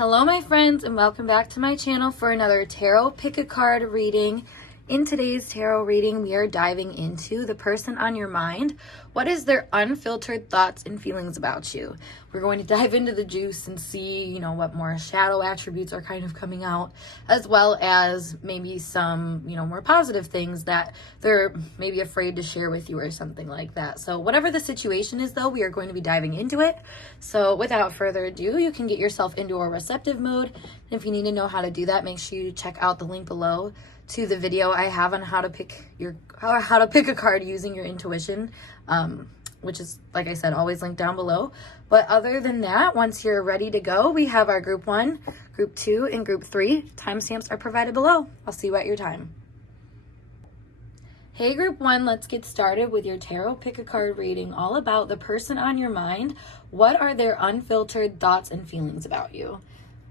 Hello my friends, and welcome back to my channel for another tarot pick a card reading. In today's tarot reading, we are diving into the person on your mind. What is their unfiltered thoughts and feelings about you? We're going to dive into the juice and see, what more shadow attributes are kind of coming out, as well as maybe some, more positive things that they're maybe afraid to share with you or something like that. So whatever the situation is, though, we are going to be diving into it. So without further ado, you can get yourself into a receptive mode. And if you need to know how to do that, make sure you check out the link below to the video I have on how to pick a card using your intuition, which is, like I said, always linked down below. But other than that, once you're ready to go, we have our group 1, group 2, and group 3. Timestamps are provided below. I'll see you at your time. Hey group 1, let's get started with your tarot pick a card reading all about the person on your mind. What are their unfiltered thoughts and feelings about you?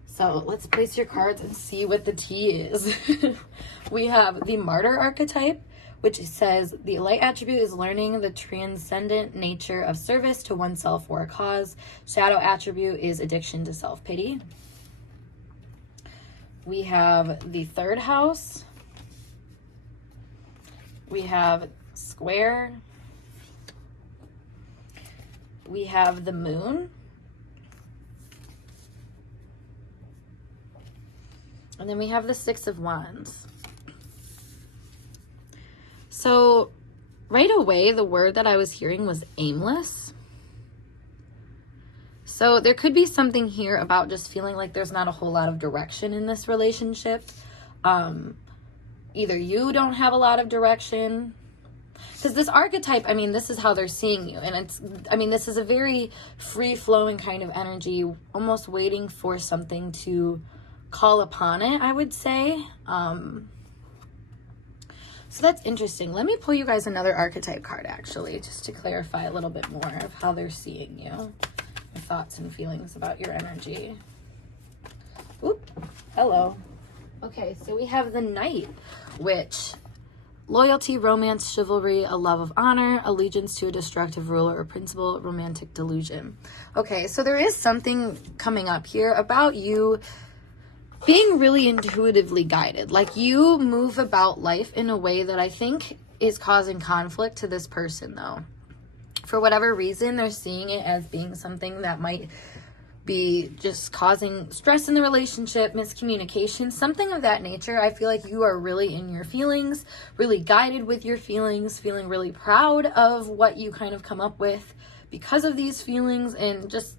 So let's place your cards and see what the tea is. We have the Martyr archetype, which says the light attribute is learning the transcendent nature of service to oneself or a cause. Shadow attribute is addiction to self-pity. We have the third house. We have square. We have the moon. And then we have the 6 of Wands. So right away, the word that I was hearing was aimless. So there could be something here about just feeling like there's not a whole lot of direction in this relationship. Either you don't have a lot of direction, because this archetype, this is how they're seeing you. And this is a very free-flowing kind of energy, almost waiting for something to call upon it, I would say. So that's interesting. Let me pull you guys another archetype card, actually, just to clarify a little bit more of how they're seeing you, your thoughts and feelings about your energy. Oop, hello. Okay, so we have the Knight, which loyalty, romance, chivalry, a love of honor, allegiance to a destructive ruler or principle, romantic delusion. Okay, so there is something coming up here about you being really intuitively guided. Like, you move about life in a way that I think is causing conflict to this person, though. For whatever reason, they're seeing it as being something that might be just causing stress in the relationship, miscommunication, something of that nature. I feel like you are really in your feelings, really guided with your feelings, feeling really proud of what you kind of come up with because of these feelings. And just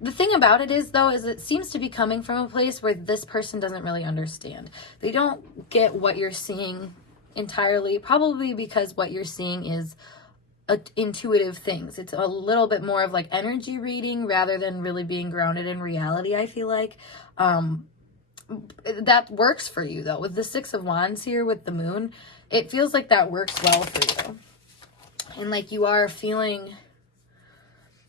the thing about it is, though, is it seems to be coming from a place where this person doesn't really understand. They don't get what you're seeing entirely, probably because what you're seeing is intuitive things. It's a little bit more of like energy reading rather than really being grounded in reality, I feel like. That works for you, though. With the 6 of Wands here with the moon, it feels like that works well for you. And like you are feeling,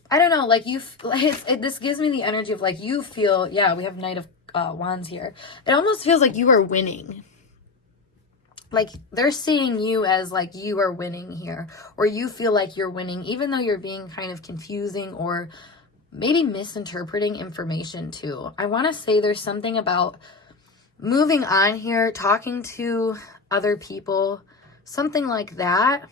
I don't know, like this gives me the energy of like you feel, yeah, we have Knight of Wands here. It almost feels like you are winning. Like they're seeing you as like you are winning here, or you feel like you're winning, even though you're being kind of confusing or maybe misinterpreting information too. I want to say there's something about moving on here, talking to other people, something like that.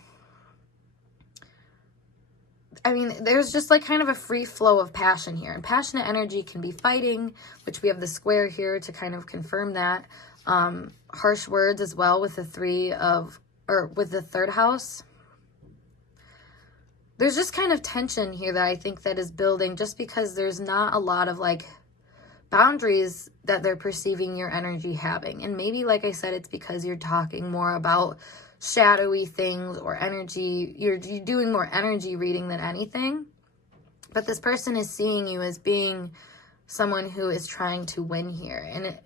There's just like kind of a free flow of passion here, and passionate energy can be fighting, which we have the square here to kind of confirm that. Harsh words as well with the with the third house. There's just kind of tension here that I think that is building, just because there's not a lot of like boundaries that they're perceiving your energy having. And maybe, like I said, it's because you're talking more about shadowy things or energy. You're doing more energy reading than anything. But this person is seeing you as being someone who is trying to win here. And,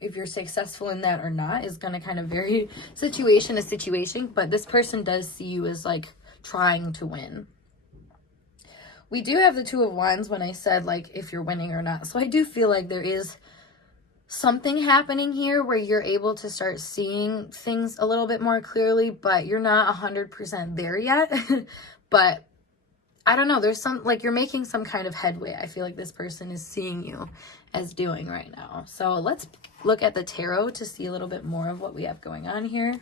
if you're successful in that or not is going to kind of vary situation to situation. But this person does see you as like trying to win. We do have the 2 of Wands when I said like if you're winning or not. So I do feel like there is something happening here where you're able to start seeing things a little bit more clearly, but you're not 100% there yet. But I don't know, there's some, like, you're making some kind of headway. I feel like this person is seeing you as doing right now. So let's look at the tarot to see a little bit more of what we have going on here.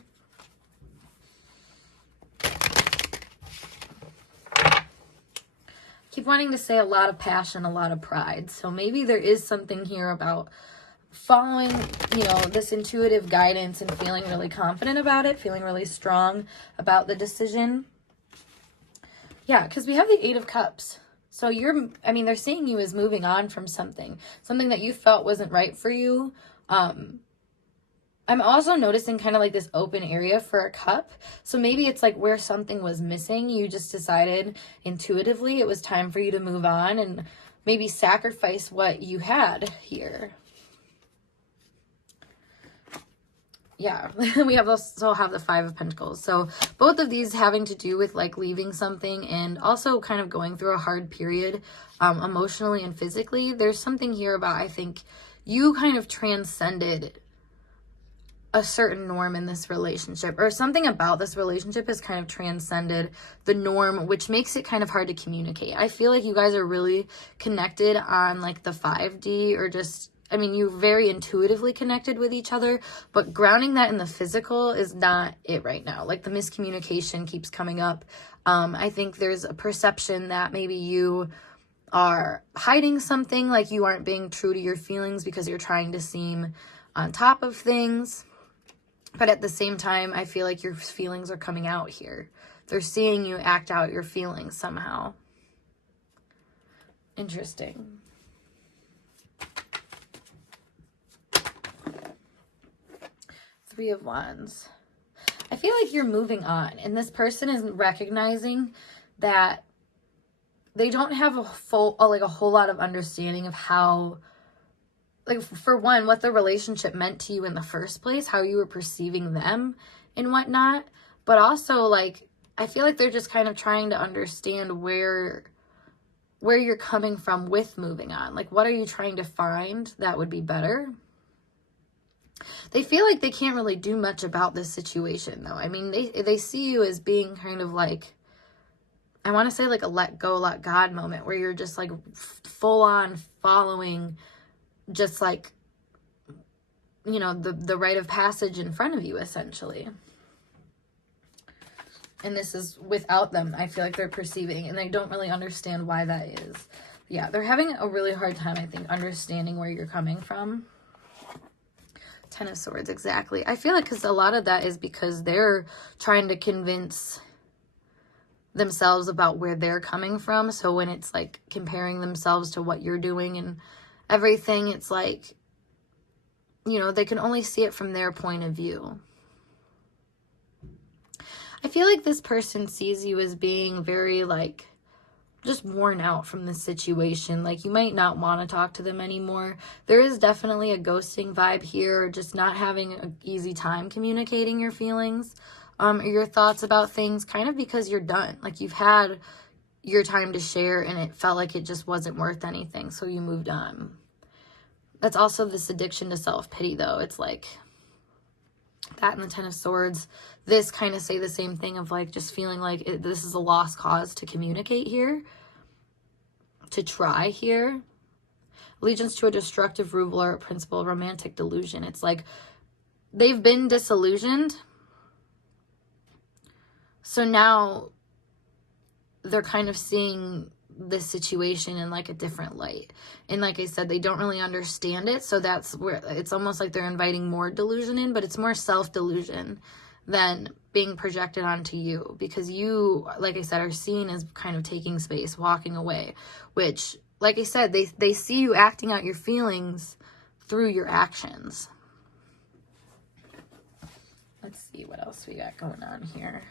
Keep wanting to say a lot of passion, a lot of pride. So maybe there is something here about following, you know, this intuitive guidance and feeling really confident about it, feeling really strong about the decision. Yeah, because we have the 8 of Cups. So they're seeing you as moving on from something that you felt wasn't right for you. I'm also noticing kind of like this open area for a cup. So maybe it's like where something was missing, you just decided intuitively it was time for you to move on and maybe sacrifice what you had here. Yeah, we also have the 5 of Pentacles. So both of these having to do with like leaving something and also kind of going through a hard period emotionally and physically. There's something here about, I think, you kind of transcended a certain norm in this relationship, or something about this relationship has kind of transcended the norm, which makes it kind of hard to communicate. I feel like you guys are really connected on like the 5D, or just, I mean, you're very intuitively connected with each other, but grounding that in the physical is not it right now. Like the miscommunication keeps coming up. I think there's a perception that maybe you are hiding something, like you aren't being true to your feelings because you're trying to seem on top of things. But at the same time, I feel like your feelings are coming out here. They're seeing you act out your feelings somehow. Interesting. Three of Wands. I feel like you're moving on, and this person is recognizing that they don't have a whole lot of understanding of how, like, for one, what the relationship meant to you in the first place, how you were perceiving them and whatnot. But also, like, I feel like they're just kind of trying to understand where you're coming from with moving on. Like, what are you trying to find that would be better? They feel like they can't really do much about this situation, though. I mean, they see you as being kind of like, I want to say like a let go, let God moment, where you're just like full on following just like, you know, the rite of passage in front of you, essentially. And this is without them. I feel like they're perceiving, and they don't really understand why that is. Yeah, they're having a really hard time, I think, understanding where you're coming from. 10 of Swords, exactly. I feel like because a lot of that is because they're trying to convince themselves about where they're coming from. So when it's like comparing themselves to what you're doing and everything, it's like, you know, they can only see it from their point of view. I feel like this person sees you as being very like just worn out from this situation. Like you might not want to talk to them anymore. There is definitely a ghosting vibe here, or just not having an easy time communicating your feelings, or your thoughts about things, kind of because you're done. Like you've had your time to share and it felt like it just wasn't worth anything, so you moved on. That's also this addiction to self-pity, though. It's like that and the 10 of Swords. This kind of say the same thing of like just feeling like this is a lost cause to communicate here, to try here. Allegiance to a destructive ruler, a principle, romantic delusion. It's like they've been disillusioned, so now they're kind of seeing this situation in like a different light. And like I said, they don't really understand it, so that's where it's almost like they're inviting more delusion in, but it's more self-delusion than being projected onto you, because you, like I said, are seen as kind of taking space, walking away, which, like I said, they see you acting out your feelings through your actions. Let's see what else we got going on here.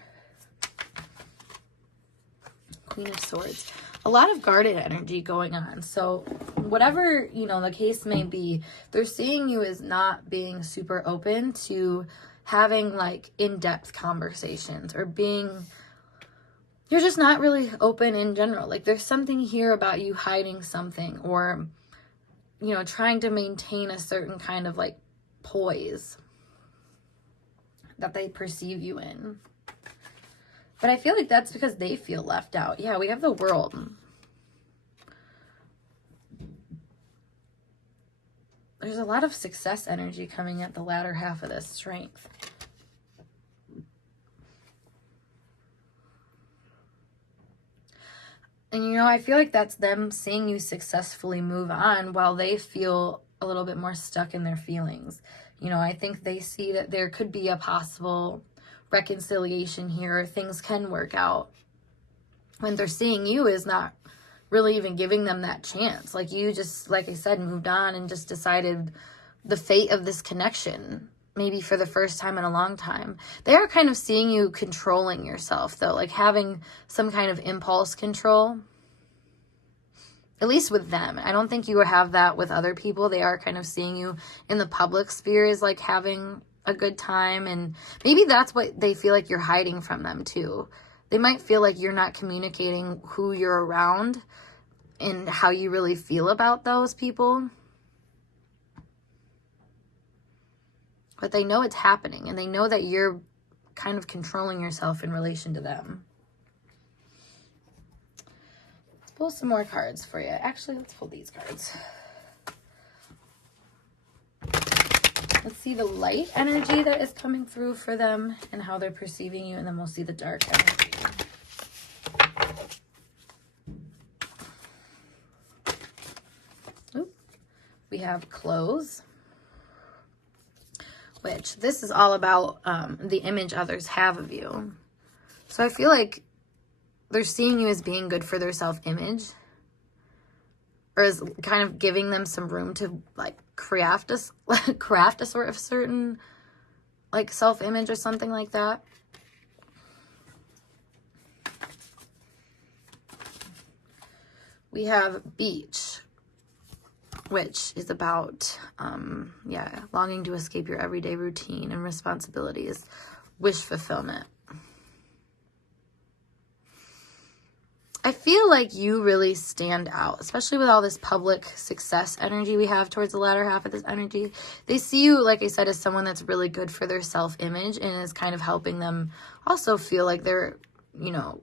Queen of Swords. A lot of guarded energy going on. So whatever, you know, the case may be, they're seeing you as not being super open to having like in-depth conversations, or you're just not really open in general. Like there's something here about you hiding something, or, you know, trying to maintain a certain kind of like poise that they perceive you in. But I feel like that's because they feel left out. Yeah, we have the World. there's a lot of success energy coming at the latter half of this. Strength. And, you know, I feel like that's them seeing you successfully move on while they feel a little bit more stuck in their feelings. You know, I think they see that there could be a possible reconciliation here. Things can work out. When they're seeing you is not really even giving them that chance. Like, you just, like I said, moved on and just decided the fate of this connection, maybe for the first time in a long time. They are kind of seeing you controlling yourself, though, like having some kind of impulse control, at least with them. I don't think you have that with other people. They are kind of seeing you in the public sphere as like having a good time, and maybe that's what they feel like you're hiding from them too. They might feel like you're not communicating who you're around and how you really feel about those people. But they know it's happening, and they know that you're kind of controlling yourself in relation to them. Let's pull some more cards for you. Actually, let's pull these cards. Let's see the light energy that is coming through for them and how they're perceiving you, and then we'll see the dark energy. Oop. We have clothes, which this is all about the image others have of you. So I feel like they're seeing you as being good for their self-image, or as kind of giving them some room to like craft a sort of certain like self-image or something like that. We have beach, which is about, longing to escape your everyday routine and responsibilities, wish fulfillment. I feel like you really stand out, especially with all this public success energy we have towards the latter half of this energy. They see you, like I said, as someone that's really good for their self-image and is kind of helping them also feel like they're, you know,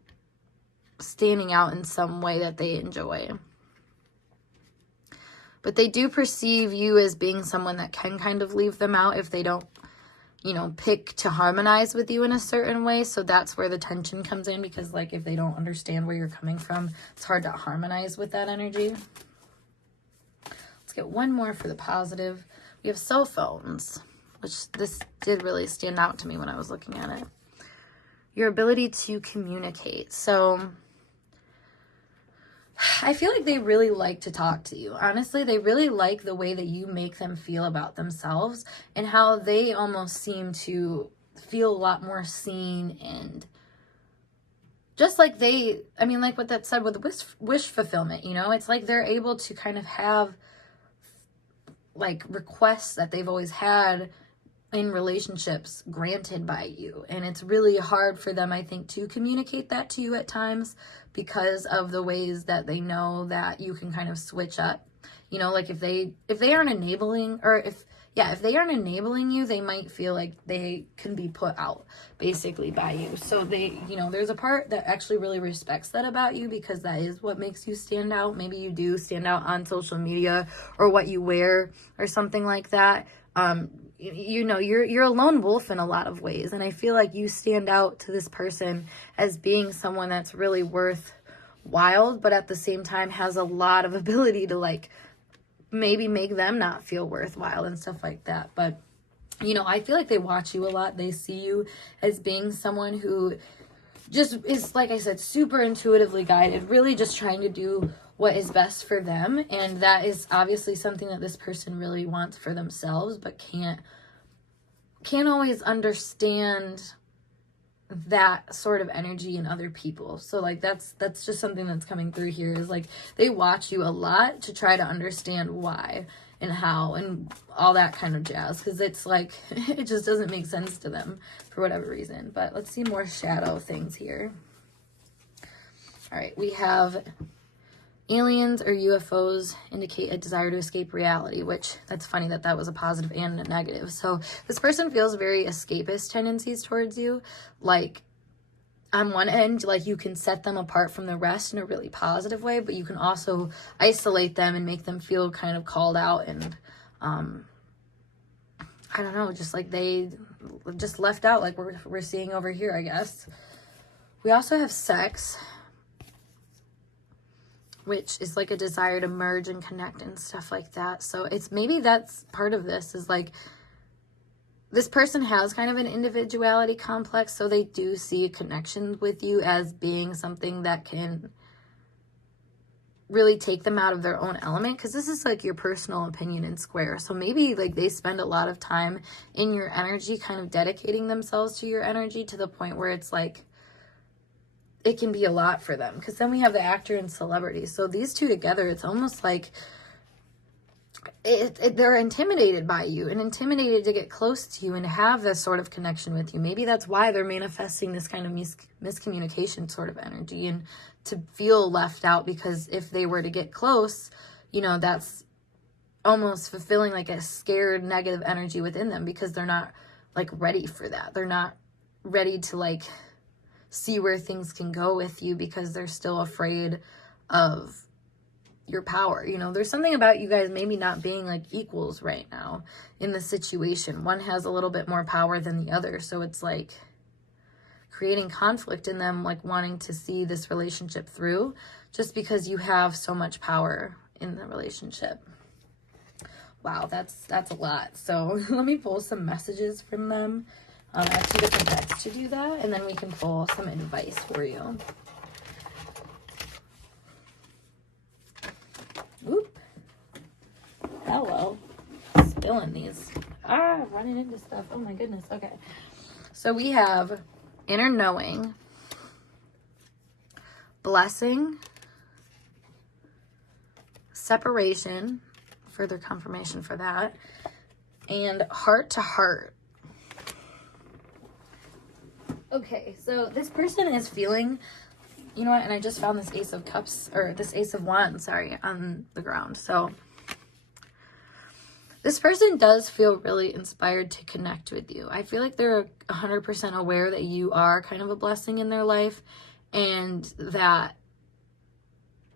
standing out in some way that they enjoy. But they do perceive you as being someone that can kind of leave them out if they don't, you know, pick to harmonize with you in a certain way. So that's where the tension comes in, because like if they don't understand where you're coming from, it's hard to harmonize with that energy. Let's get one more for the positive. We have cell phones, which this did really stand out to me when I was looking at it. Your ability to communicate. So I feel like they really like to talk to you. Honestly, they really like the way that you make them feel about themselves and how they almost seem to feel a lot more seen, and just like they, I mean, like what that said with wish fulfillment, you know, it's like they're able to kind of have like requests that they've always had in relationships granted by you. And it's really hard for them, I think, to communicate that to you at times because of the ways that they know that you can kind of switch up. You know, like if they aren't enabling, or if they aren't enabling you, they might feel like they can be put out basically by you. So they, you know, there's a part that actually really respects that about you, because that is what makes you stand out. Maybe you do stand out on social media or what you wear or something like that. You know, you're a lone wolf in a lot of ways. And I feel like you stand out to this person as being someone that's really worthwhile, but at the same time has a lot of ability to like maybe make them not feel worthwhile and stuff like that. But, you know, I feel like they watch you a lot. They see you as being someone who just is, like I said, super intuitively guided, really just trying to do what is best for them. And that is obviously something that this person really wants for themselves, but can't always understand that sort of energy in other people. So like that's just something that's coming through here, is like they watch you a lot to try to understand why and how and all that kind of jazz, because it's like it just doesn't make sense to them for whatever reason. But let's see more shadow things here. All right, we have aliens or UFOs indicate a desire to escape reality, which that's funny that that was a positive and a negative. So this person feels very escapist tendencies towards you. Like on one end, like you can set them apart from the rest in a really positive way, but you can also isolate them and make them feel kind of called out and I don't know, just like they just left out, like we're seeing over here, I guess. We also have sex, which is like a desire to merge and connect and stuff like that. So it's maybe that's part of this, is like this person has kind of an individuality complex, so they do see connections with you as being something that can really take them out of their own element, because this is like your personal opinion and square. So maybe like they spend a lot of time in your energy, kind of dedicating themselves to your energy to the point where it's like it can be a lot for them. Because then we have the actor and celebrity. So these two together, it's almost like they're intimidated by you and intimidated to get close to you and have this sort of connection with you. Maybe that's why they're manifesting this kind of miscommunication sort of energy, and to feel left out, because if they were to get close, you know, that's almost fulfilling like a scared negative energy within them, because they're not like ready for that. They're not ready to like see where things can go with you, because they're still afraid of your power. You know, there's something about you guys maybe not being like equals right now in the situation. One has a little bit more power than the other, so it's like creating conflict in them, like wanting to see this relationship through just because you have so much power in the relationship. Wow, that's a lot. So let me pull some messages from them. I have 2 different decks to do that, and then we can pull some advice for you. Oop. Hello. Spilling these. Running into stuff. Oh my goodness. Okay. So we have inner knowing, blessing, separation, further confirmation for that, and heart to heart. Okay, so this person is feeling, you know what, and I just found this Ace of Cups, or this Ace of Wands, sorry, on the ground. So this person does feel really inspired to connect with you. I feel like they're 100% aware that you are kind of a blessing in their life, and that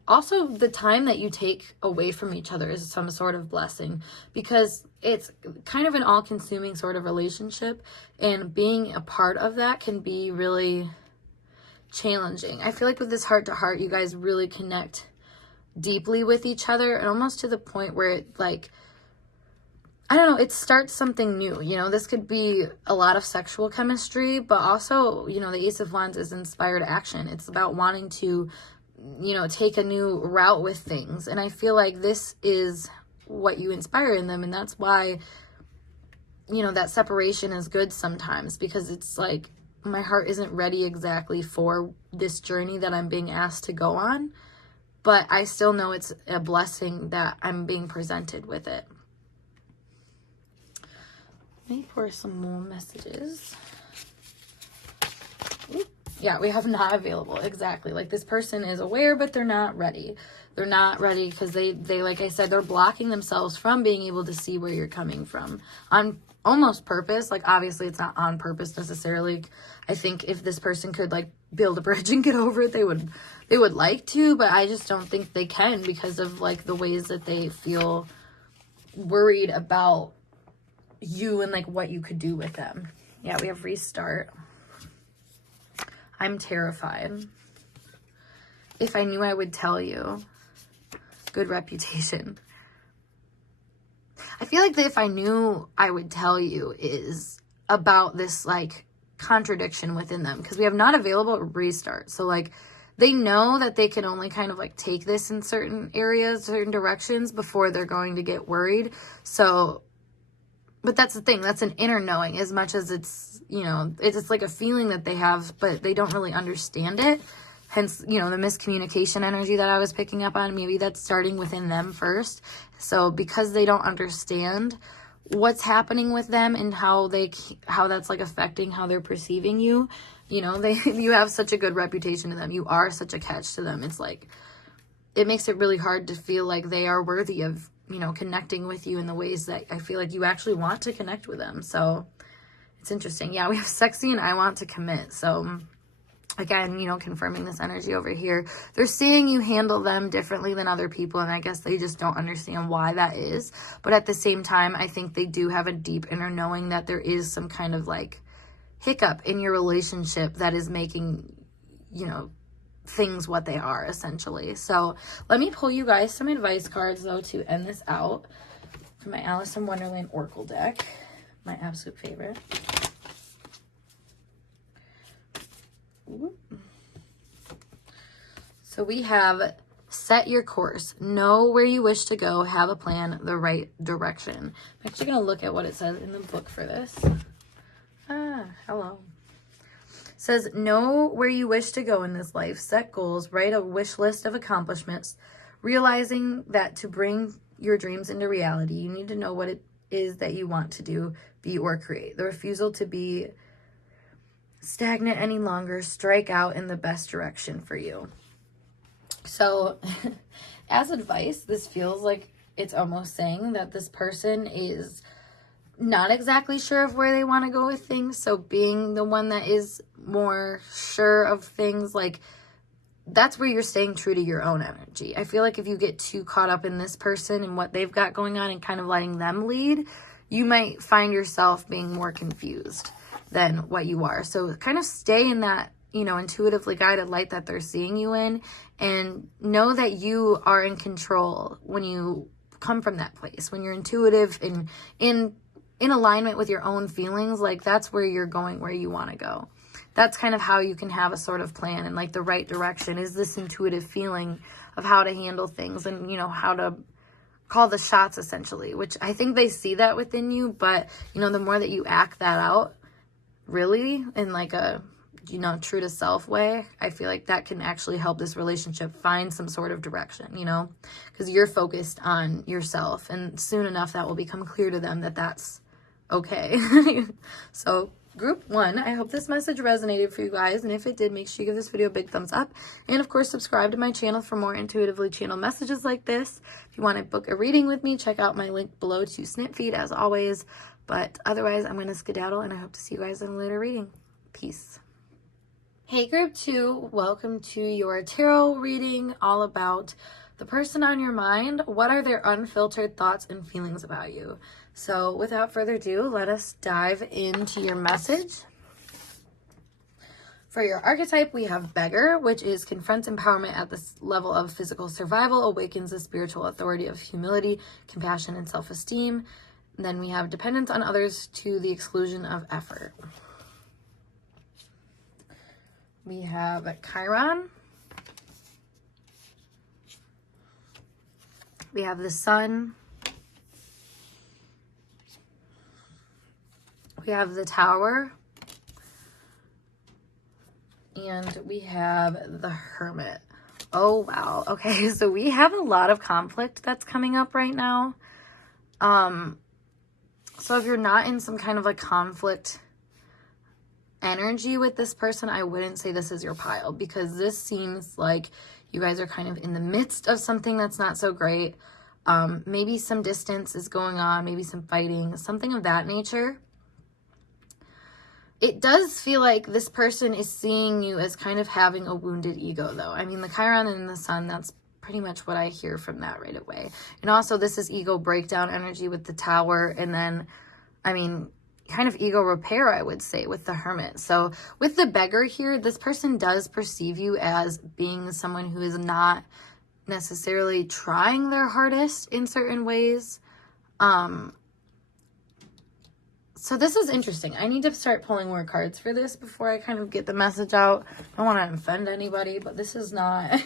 also the time that you take away from each other is some sort of blessing, because it's kind of an all-consuming sort of relationship, and being a part of that can be really challenging. I feel like with this heart-to-heart, you guys really connect deeply with each other, and almost to the point where it, like, I don't know, it starts something new. You know, this could be a lot of sexual chemistry, but also, you know, the Ace of Wands is inspired action. It's about wanting to, you know, take a new route with things. And I feel like this is what you inspire in them. And that's why, you know, that separation is good sometimes, because it's like, my heart isn't ready exactly for this journey that I'm being asked to go on, but I still know it's a blessing that I'm being presented with it. Let me pour some more messages. Oop. Yeah, we have not available. Exactly. Like, this person is aware, but they're not ready. They're not ready because they, like I said, they're blocking themselves from being able to see where you're coming from on almost purpose. Like, obviously it's not on purpose necessarily. I think if this person could like build a bridge and get over it, they would like to, but I just don't think they can, because of like the ways that they feel worried about you and like what you could do with them. Yeah, we have restart. I'm terrified. If I knew, I would tell you. Good reputation. I feel like the if I knew, I would tell you is about this like contradiction within them, because we have not available restart. So like they know that they can only kind of like take this in certain areas, certain directions before they're going to get worried. So, but that's the thing, that's an inner knowing, as much as it's, you know, it's like a feeling that they have, but they don't really understand it. Hence, you know, the miscommunication energy that I was picking up on, maybe that's starting within them first. So because they don't understand what's happening with them and how that's like affecting how they're perceiving you, you know, you have such a good reputation to them. You are such a catch to them. It's like, it makes it really hard to feel like they are worthy of, you know, connecting with you in the ways that I feel like you actually want to connect with them. So it's interesting. Yeah, we have sexy and I want to commit. So Again, you know, confirming this energy over here. They're seeing you handle them differently than other people, and I guess they just don't understand why that is. But at the same time, I think they do have a deep inner knowing that there is some kind of like hiccup in your relationship that is making, you know, things what they are, essentially. So let me pull you guys some advice cards, though, to end this out from my Alice in Wonderland Oracle deck, my absolute favorite. So we have set your course, know where you wish to go, have a plan, the right direction. I'm actually going to look at what it says in the book for this. Hello. It says, know where you wish to go in this life, set goals, write a wish list of accomplishments, realizing that to bring your dreams into reality, you need to know what it is that you want to do, be, or create. The refusal to be stagnant any longer, strike out in the best direction for you. So as advice, this feels like it's almost saying that this person is not exactly sure of where they want to go with things. So being the one that is more sure of things, like that's where you're staying true to your own energy. I feel like if you get too caught up in this person and what they've got going on and kind of letting them lead, you might find yourself being more confused than what you are. So kind of stay in that, you know, intuitively guided light that they're seeing you in, and know that you are in control when you come from that place. When you're intuitive and in alignment with your own feelings, like that's where you're going, where you want to go. That's kind of how you can have a sort of plan and like the right direction is this intuitive feeling of how to handle things and, you know, how to call the shots, essentially, which I think they see that within you. But, you know, the more that you act that out, really, in like a, you know, true to self way, I feel like that can actually help this relationship find some sort of direction, you know, because you're focused on yourself, and soon enough that will become clear to them that that's okay. So group 1, I hope this message resonated for you guys, and if it did, make sure you give this video a big thumbs up, and of course subscribe to my channel for more intuitively channeled messages like this. If you want to book a reading with me, check out my link below to Snip Feed as always. But otherwise, I'm going to skedaddle, and I hope to see you guys in a later reading. Peace. Hey, group 2, welcome to your tarot reading all about the person on your mind. What are their unfiltered thoughts and feelings about you? So without further ado, let us dive into your message. For your archetype, we have Beggar, which is confronts empowerment at the level of physical survival, awakens the spiritual authority of humility, compassion, and self-esteem. Then we have dependence on others to the exclusion of effort. We have Chiron. We have the Sun. We have the Tower. And we have the Hermit. Oh, wow. Okay, so we have a lot of conflict that's coming up right now. So if you're not in some kind of like conflict energy with this person, I wouldn't say this is your pile, because this seems like you guys are kind of in the midst of something that's not so great. Maybe some distance is going on, maybe some fighting, something of that nature. It does feel like this person is seeing you as kind of having a wounded ego, though. I mean, the Chiron and the Sun, that's pretty much what I hear from that right away. And also, this is ego breakdown energy with the Tower. And then, I mean, kind of ego repair, I would say, with the Hermit. So with the Beggar here, this person does perceive you as being someone who is not necessarily trying their hardest in certain ways. So this is interesting. I need to start pulling more cards for this before I kind of get the message out. I don't want to offend anybody, but this is not...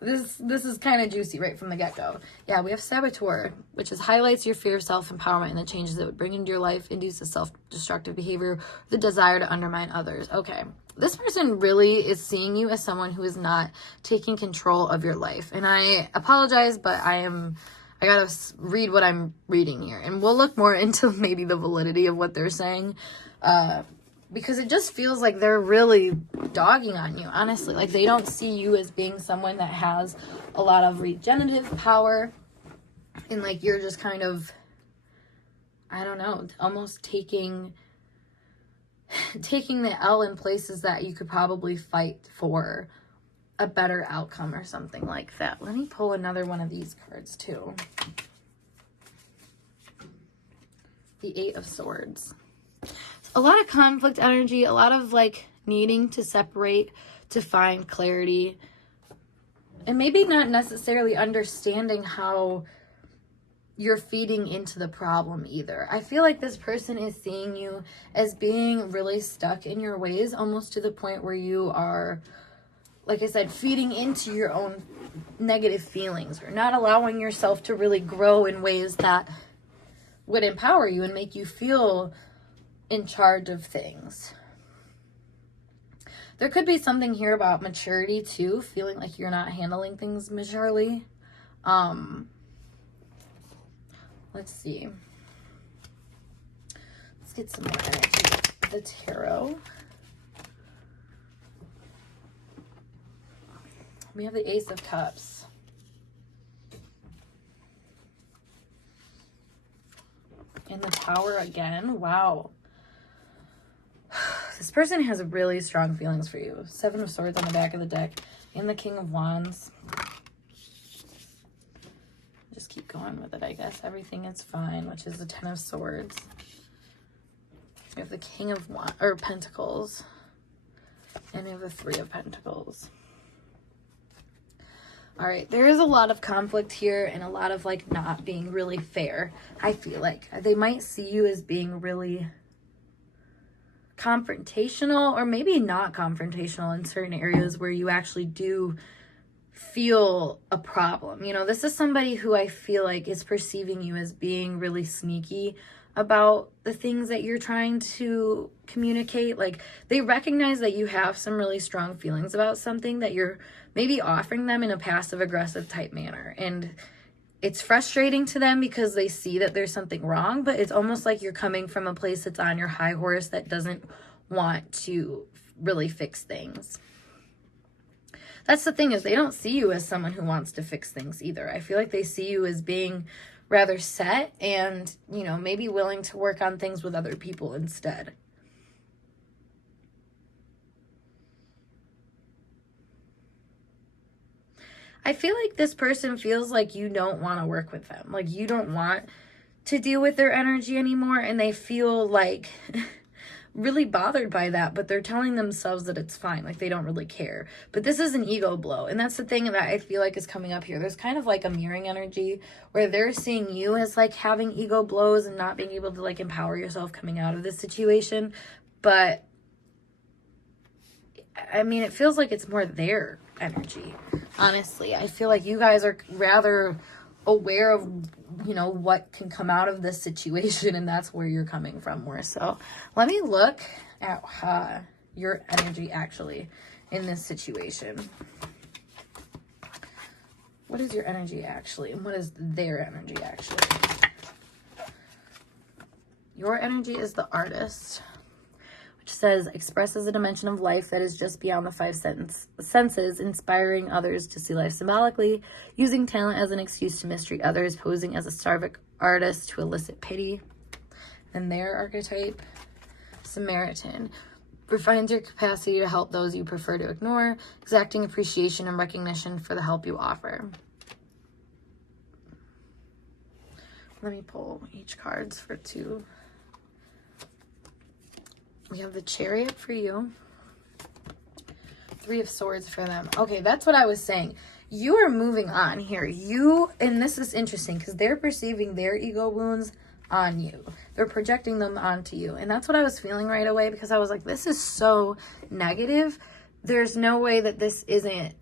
This is kind of juicy right from the get-go. Yeah, we have Saboteur, which highlights your fear of self-empowerment and the changes it would bring into your life, induces self-destructive behavior, the desire to undermine others. Okay, this person really is seeing you as someone who is not taking control of your life. And I apologize, but I gotta read what I'm reading here. And we'll look more into maybe the validity of what they're saying. Because it just feels like they're really dogging on you, honestly. Like, they don't see you as being someone that has a lot of regenerative power. And, like, you're just kind of, I don't know, almost taking taking the L in places that you could probably fight for a better outcome or something like that. Let me pull another one of these cards too. The Eight of Swords. A lot of conflict energy, a lot of like needing to separate, to find clarity, and maybe not necessarily understanding how you're feeding into the problem either. I feel like this person is seeing you as being really stuck in your ways, almost to the point where you are, like I said, feeding into your own negative feelings, or not allowing yourself to really grow in ways that would empower you and make you feel in charge of things. There could be something here about maturity too, feeling like you're not handling things maturely. Let's see. Let's get some more energy. The tarot. We have the Ace of Cups. And the Tower again. Wow. This person has really strong feelings for you. Seven of Swords on the back of the deck. And the King of Wands. Just keep going with it, I guess. Everything is fine, which is the Ten of Swords. We have the King of Pentacles. And we have the Three of Pentacles. All right, there is a lot of conflict here and a lot of like not being really fair. I feel like they might see you as being really confrontational, or maybe not confrontational in certain areas where you actually do feel a problem. You know, this is somebody who I feel like is perceiving you as being really sneaky about the things that you're trying to communicate. Like, they recognize that you have some really strong feelings about something that you're maybe offering them in a passive aggressive type manner, and it's frustrating to them because they see that there's something wrong, but it's almost like you're coming from a place that's on your high horse that doesn't want to really fix things. That's the thing, is they don't see you as someone who wants to fix things either. I feel like they see you as being rather set and, you know, maybe willing to work on things with other people instead. I feel like this person feels like you don't want to work with them. Like, you don't want to deal with their energy anymore, and they feel like really bothered by that, but they're telling themselves that it's fine, like they don't really care. But this is an ego blow, and that's the thing that I feel like is coming up here. There's kind of like a mirroring energy where they're seeing you as like having ego blows and not being able to like empower yourself coming out of this situation. But I mean, it feels like it's more their energy, honestly. I feel like you guys are rather aware of, you know, what can come out of this situation, and that's where you're coming from more so. Let me look at your energy actually in this situation. What is your energy actually, and what is their energy actually? Your energy is the Artist, which says, expresses a dimension of life that is just beyond the five senses, inspiring others to see life symbolically, using talent as an excuse to mistreat others, posing as a starving artist to elicit pity. And their archetype, Samaritan, refines your capacity to help those you prefer to ignore, exacting appreciation and recognition for the help you offer. Let me pull each cards for two. We have the Chariot for you. Three of Swords for them. Okay, that's what I was saying. You are moving on here. And this is interesting because they're perceiving their ego wounds on you. They're projecting them onto you. And that's what I was feeling right away, because I was like, this is so negative. There's no way that this isn't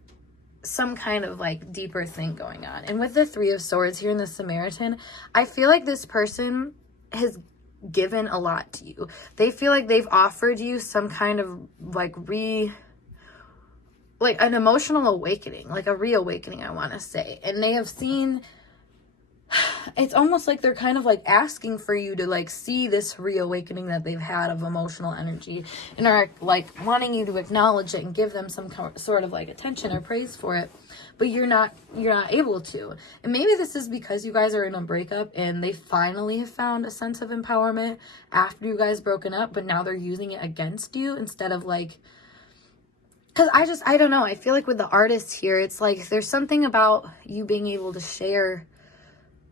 some kind of like deeper thing going on. And with the Three of Swords here in the Samaritan, I feel like this person has given a lot to you. They feel like they've offered you some kind of like an emotional awakening, like a reawakening, I want to say. And they have seen, it's almost like they're kind of like asking for you to like see this reawakening that they've had of emotional energy, and are like wanting you to acknowledge it and give them some sort of like attention or praise for it. but you're not able to. And maybe this is because you guys are in a breakup and they finally have found a sense of empowerment after you guys broken up, but now they're using it against you instead of like, because I don't know, I feel like with the artist here, it's like there's something about you being able to share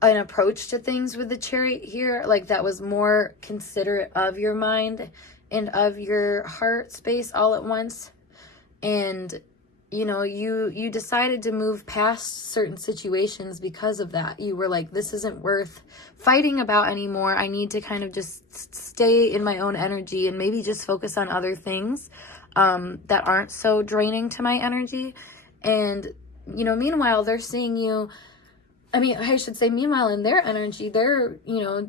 an approach to things with the Chariot here, like that was more considerate of your mind and of your heart space all at once. And you know, you decided to move past certain situations because of that. You were like, this isn't worth fighting about anymore. I need to kind of just stay in my own energy and maybe just focus on other things that aren't so draining to my energy. And, you know, meanwhile, they're seeing you, I mean, I should say, meanwhile, in their energy, they're, you know,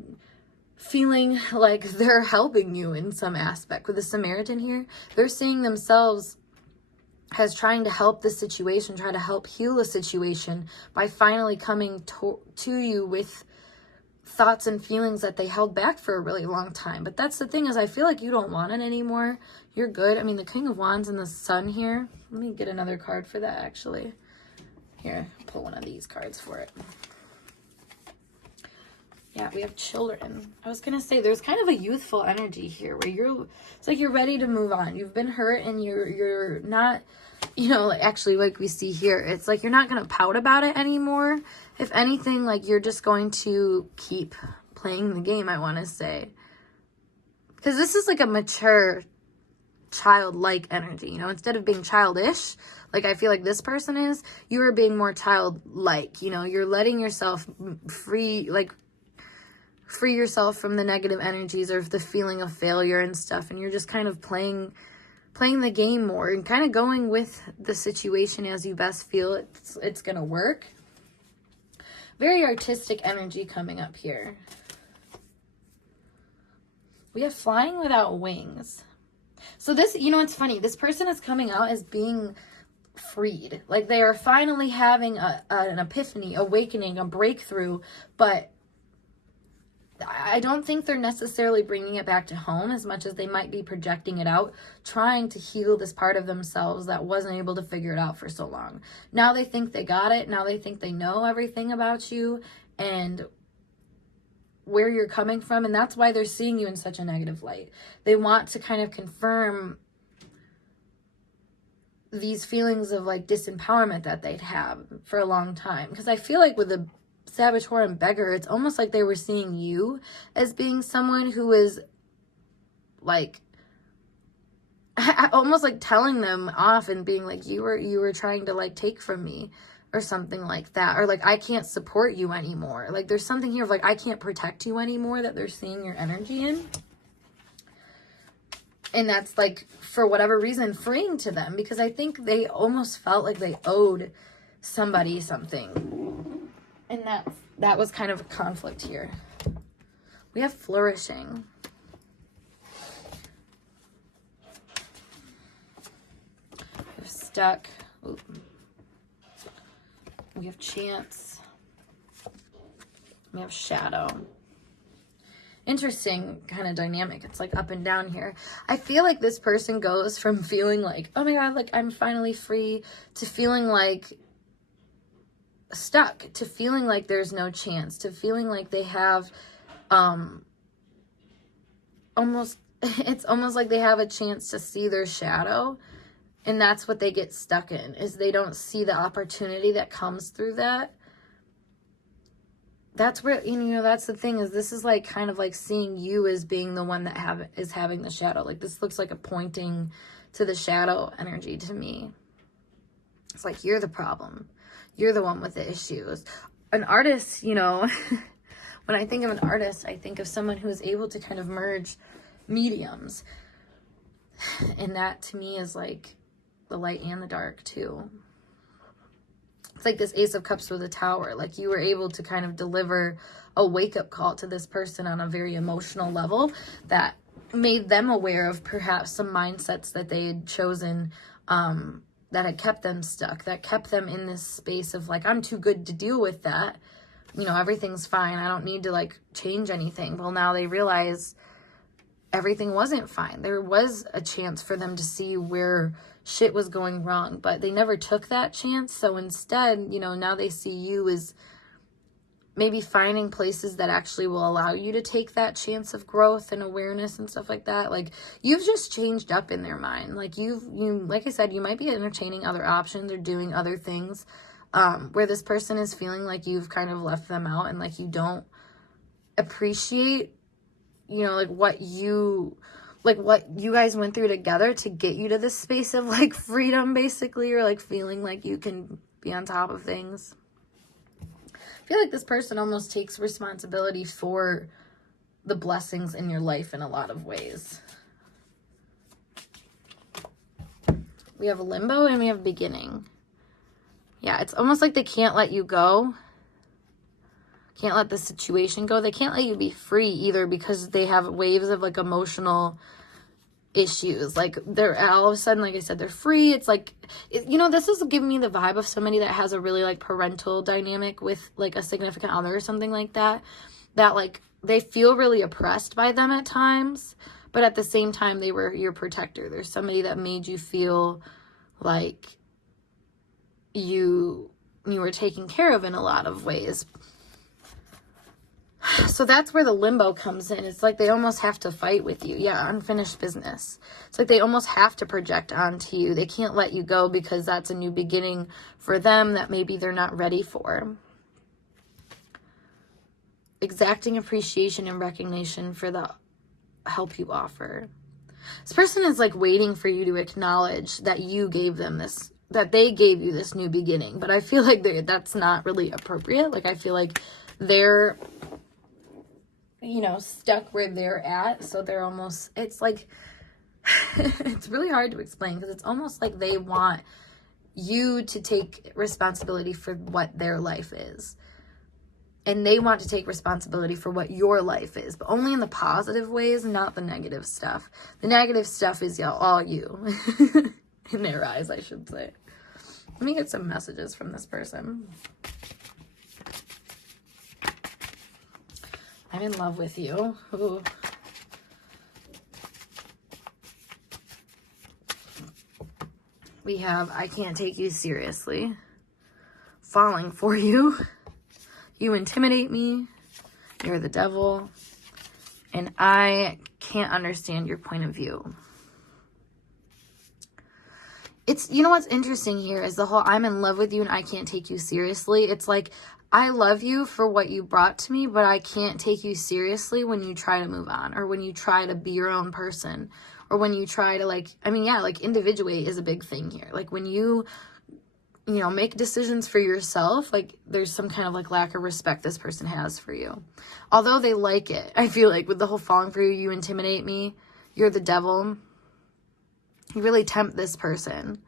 feeling like they're helping you in some aspect. With the Samaritan here, they're seeing themselves as trying to help the situation, try to help heal the situation by finally coming to you with thoughts and feelings that they held back for a really long time. But that's the thing, is I feel like you don't want it anymore. You're good. I mean, the King of Wands and the Sun here. Let me get another card for that, actually. Here, pull one of these cards for it. Yeah, we have children. I was going to say, there's kind of a youthful energy here where it's like you're ready to move on. You've been hurt and you're not, you know, like actually like we see here, it's like you're not going to pout about it anymore. If anything, like you're just going to keep playing the game, I want to say. Because this is like a mature, childlike energy, you know, instead of being childish, like I feel like this person is, you are being more childlike, you know, you're letting yourself free yourself from the negative energies or the feeling of failure and stuff, and you're just kind of playing the game more and kind of going with the situation as you best feel it's gonna work. Very artistic energy coming up here. We have flying without wings. So this, you know, it's funny, this person is coming out as being freed, like they are finally having an epiphany, awakening, a breakthrough, but I don't think they're necessarily bringing it back to home as much as they might be projecting it out, trying to heal this part of themselves that wasn't able to figure it out for so long. Now they think they got it. Now they think they know everything about you and where you're coming from. And that's why they're seeing you in such a negative light. They want to kind of confirm these feelings of like disempowerment that they'd have for a long time. Because I feel like with the Saboteur and Beggar, it's almost like they were seeing you as being someone who is like almost like telling them off and being like, you were trying to like take from me or something like that, or like I can't support you anymore. Like there's something here of like I can't protect you anymore that they're seeing your energy in. And that's like, for whatever reason, freeing to them, because I think they almost felt like they owed somebody something. And that was kind of a conflict here. We have flourishing. We have stuck. Ooh. We have chance. We have shadow. Interesting kind of dynamic. It's like up and down here. I feel like this person goes from feeling like, oh my God, like I'm finally free, to feeling like stuck, to feeling like there's no chance, to feeling like they have it's almost like they have a chance to see their shadow, and that's what they get stuck in, is they don't see the opportunity that comes through that. That's where, you know, that's the thing, is this is like kind of like seeing you as being the one that is having the shadow. Like this looks like a pointing to the shadow energy to me. It's like you're the problem. You're the one with the issues. An artist, you know, when I think of an artist, I think of someone who is able to kind of merge mediums. And that to me is like the light and the dark too. It's like this Ace of Cups with a Tower. Like you were able to kind of deliver a wake-up call to this person on a very emotional level that made them aware of perhaps some mindsets that they had chosen that had kept them stuck, that kept them in this space of like, I'm too good to deal with that. You know, everything's fine. I don't need to like change anything. Well, now they realize everything wasn't fine. There was a chance for them to see where shit was going wrong, but they never took that chance. So instead, you know, now they see you as maybe finding places that actually will allow you to take that chance of growth and awareness and stuff like that. Like, you've just changed up in their mind. Like, like I said, you might be entertaining other options or doing other things, where this person is feeling like you've kind of left them out and like you don't appreciate, you know, like what you guys went through together to get you to this space of like freedom, basically, or like feeling like you can be on top of things. I feel like this person almost takes responsibility for the blessings in your life in a lot of ways. We have limbo and we have beginning. Yeah, it's almost like they can't let you go. Can't let the situation go. They can't let you be free either because they have waves of like emotional issues. Like, they're all of a sudden, like I said, they're free. It's like, you know, this is giving me the vibe of somebody that has a really like parental dynamic with like a significant other or something like that, that like they feel really oppressed by them at times, but at the same time they were your protector. There's somebody that made you feel like you were taken care of in a lot of ways. So that's where the limbo comes in. It's like they almost have to fight with you. Yeah, unfinished business. It's like they almost have to project onto you. They can't let you go because that's a new beginning for them that maybe they're not ready for. Exacting appreciation and recognition for the help you offer. This person is like waiting for you to acknowledge that you gave them this, that they gave you this new beginning. But I feel like that's not really appropriate. Like, I feel like they're, you know, stuck where they're at. So they're almost, it's like, it's really hard to explain because it's almost like they want you to take responsibility for what their life is. And they want to take responsibility for what your life is, but only in the positive ways, not the negative stuff. The negative stuff is all you. In their eyes, I should say. Let me get some messages from this person. I'm in love with you. Ooh. We have, I can't take you seriously. Falling for you. You intimidate me. You're the devil. And I can't understand your point of view. It's, you know what's interesting here is the whole I'm in love with you and I can't take you seriously. It's like, I love you for what you brought to me, but I can't take you seriously when you try to move on or when you try to be your own person or when you try to like, I mean, yeah, like individuate is a big thing here. Like when you know, make decisions for yourself, like there's some kind of like lack of respect this person has for you. Although they like it, I feel like with the whole falling for you, you intimidate me, you're the devil. You really tempt this person.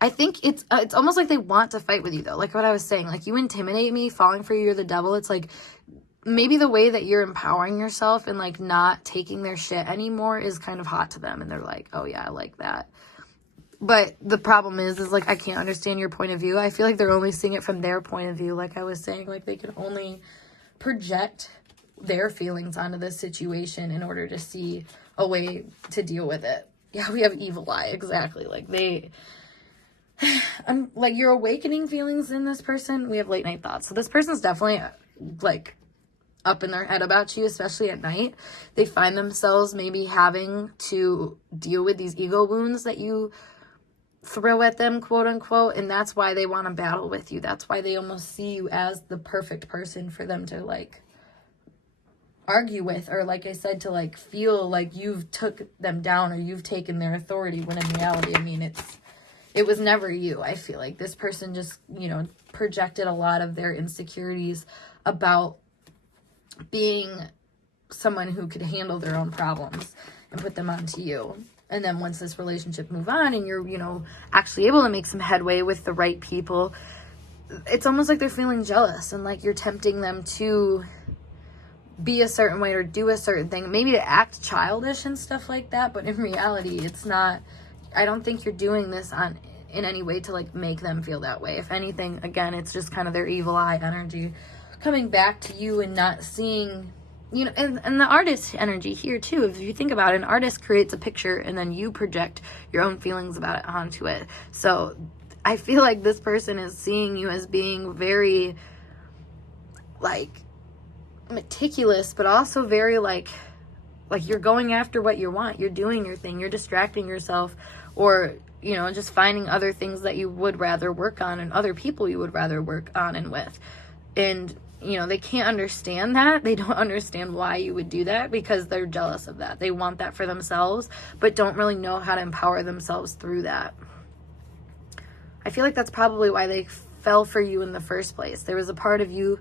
I think it's almost like they want to fight with you though. Like what I was saying, like you intimidate me, falling for you, you're the devil. It's like maybe the way that you're empowering yourself and like not taking their shit anymore is kind of hot to them. And they're like, oh yeah, I like that. But the problem is like, I can't understand your point of view. I feel like they're only seeing it from their point of view. Like I was saying, like they can only project their feelings onto this situation in order to see a way to deal with it. Yeah, we have evil eye. Exactly. Like they... like your awakening feelings in this person, we have late night thoughts. So this person's definitely like up in their head about you, especially at night. They find themselves maybe having to deal with these ego wounds that you throw at them, quote unquote, and that's why they want to battle with you. That's why they almost see you as the perfect person for them to like argue with, or like I said, to like feel like you've took them down or you've taken their authority, when in reality, I mean, it was never you. I feel like this person just, you know, projected a lot of their insecurities about being someone who could handle their own problems and put them onto you. And then once this relationship moved on and you're, you know, actually able to make some headway with the right people, it's almost like they're feeling jealous and like you're tempting them to be a certain way or do a certain thing, maybe to act childish and stuff like that. But in reality, it's not... I don't think you're doing this in any way to like make them feel that way. If anything, again, it's just kind of their evil eye energy coming back to you and not seeing you know, and the artist energy here too, if you think about it, an artist creates a picture and then you project your own feelings about it onto it. So I feel like this person is seeing you as being very like meticulous, but also very like you're going after what you want, you're doing your thing, you're distracting yourself, or you know, just finding other things that you would rather work on and other people you would rather work on and with. And you know, they can't understand that. They don't understand why you would do that because they're jealous of that. They want that for themselves, but don't really know how to empower themselves through that. I feel like that's probably why they fell for you in the first place. There was a part of you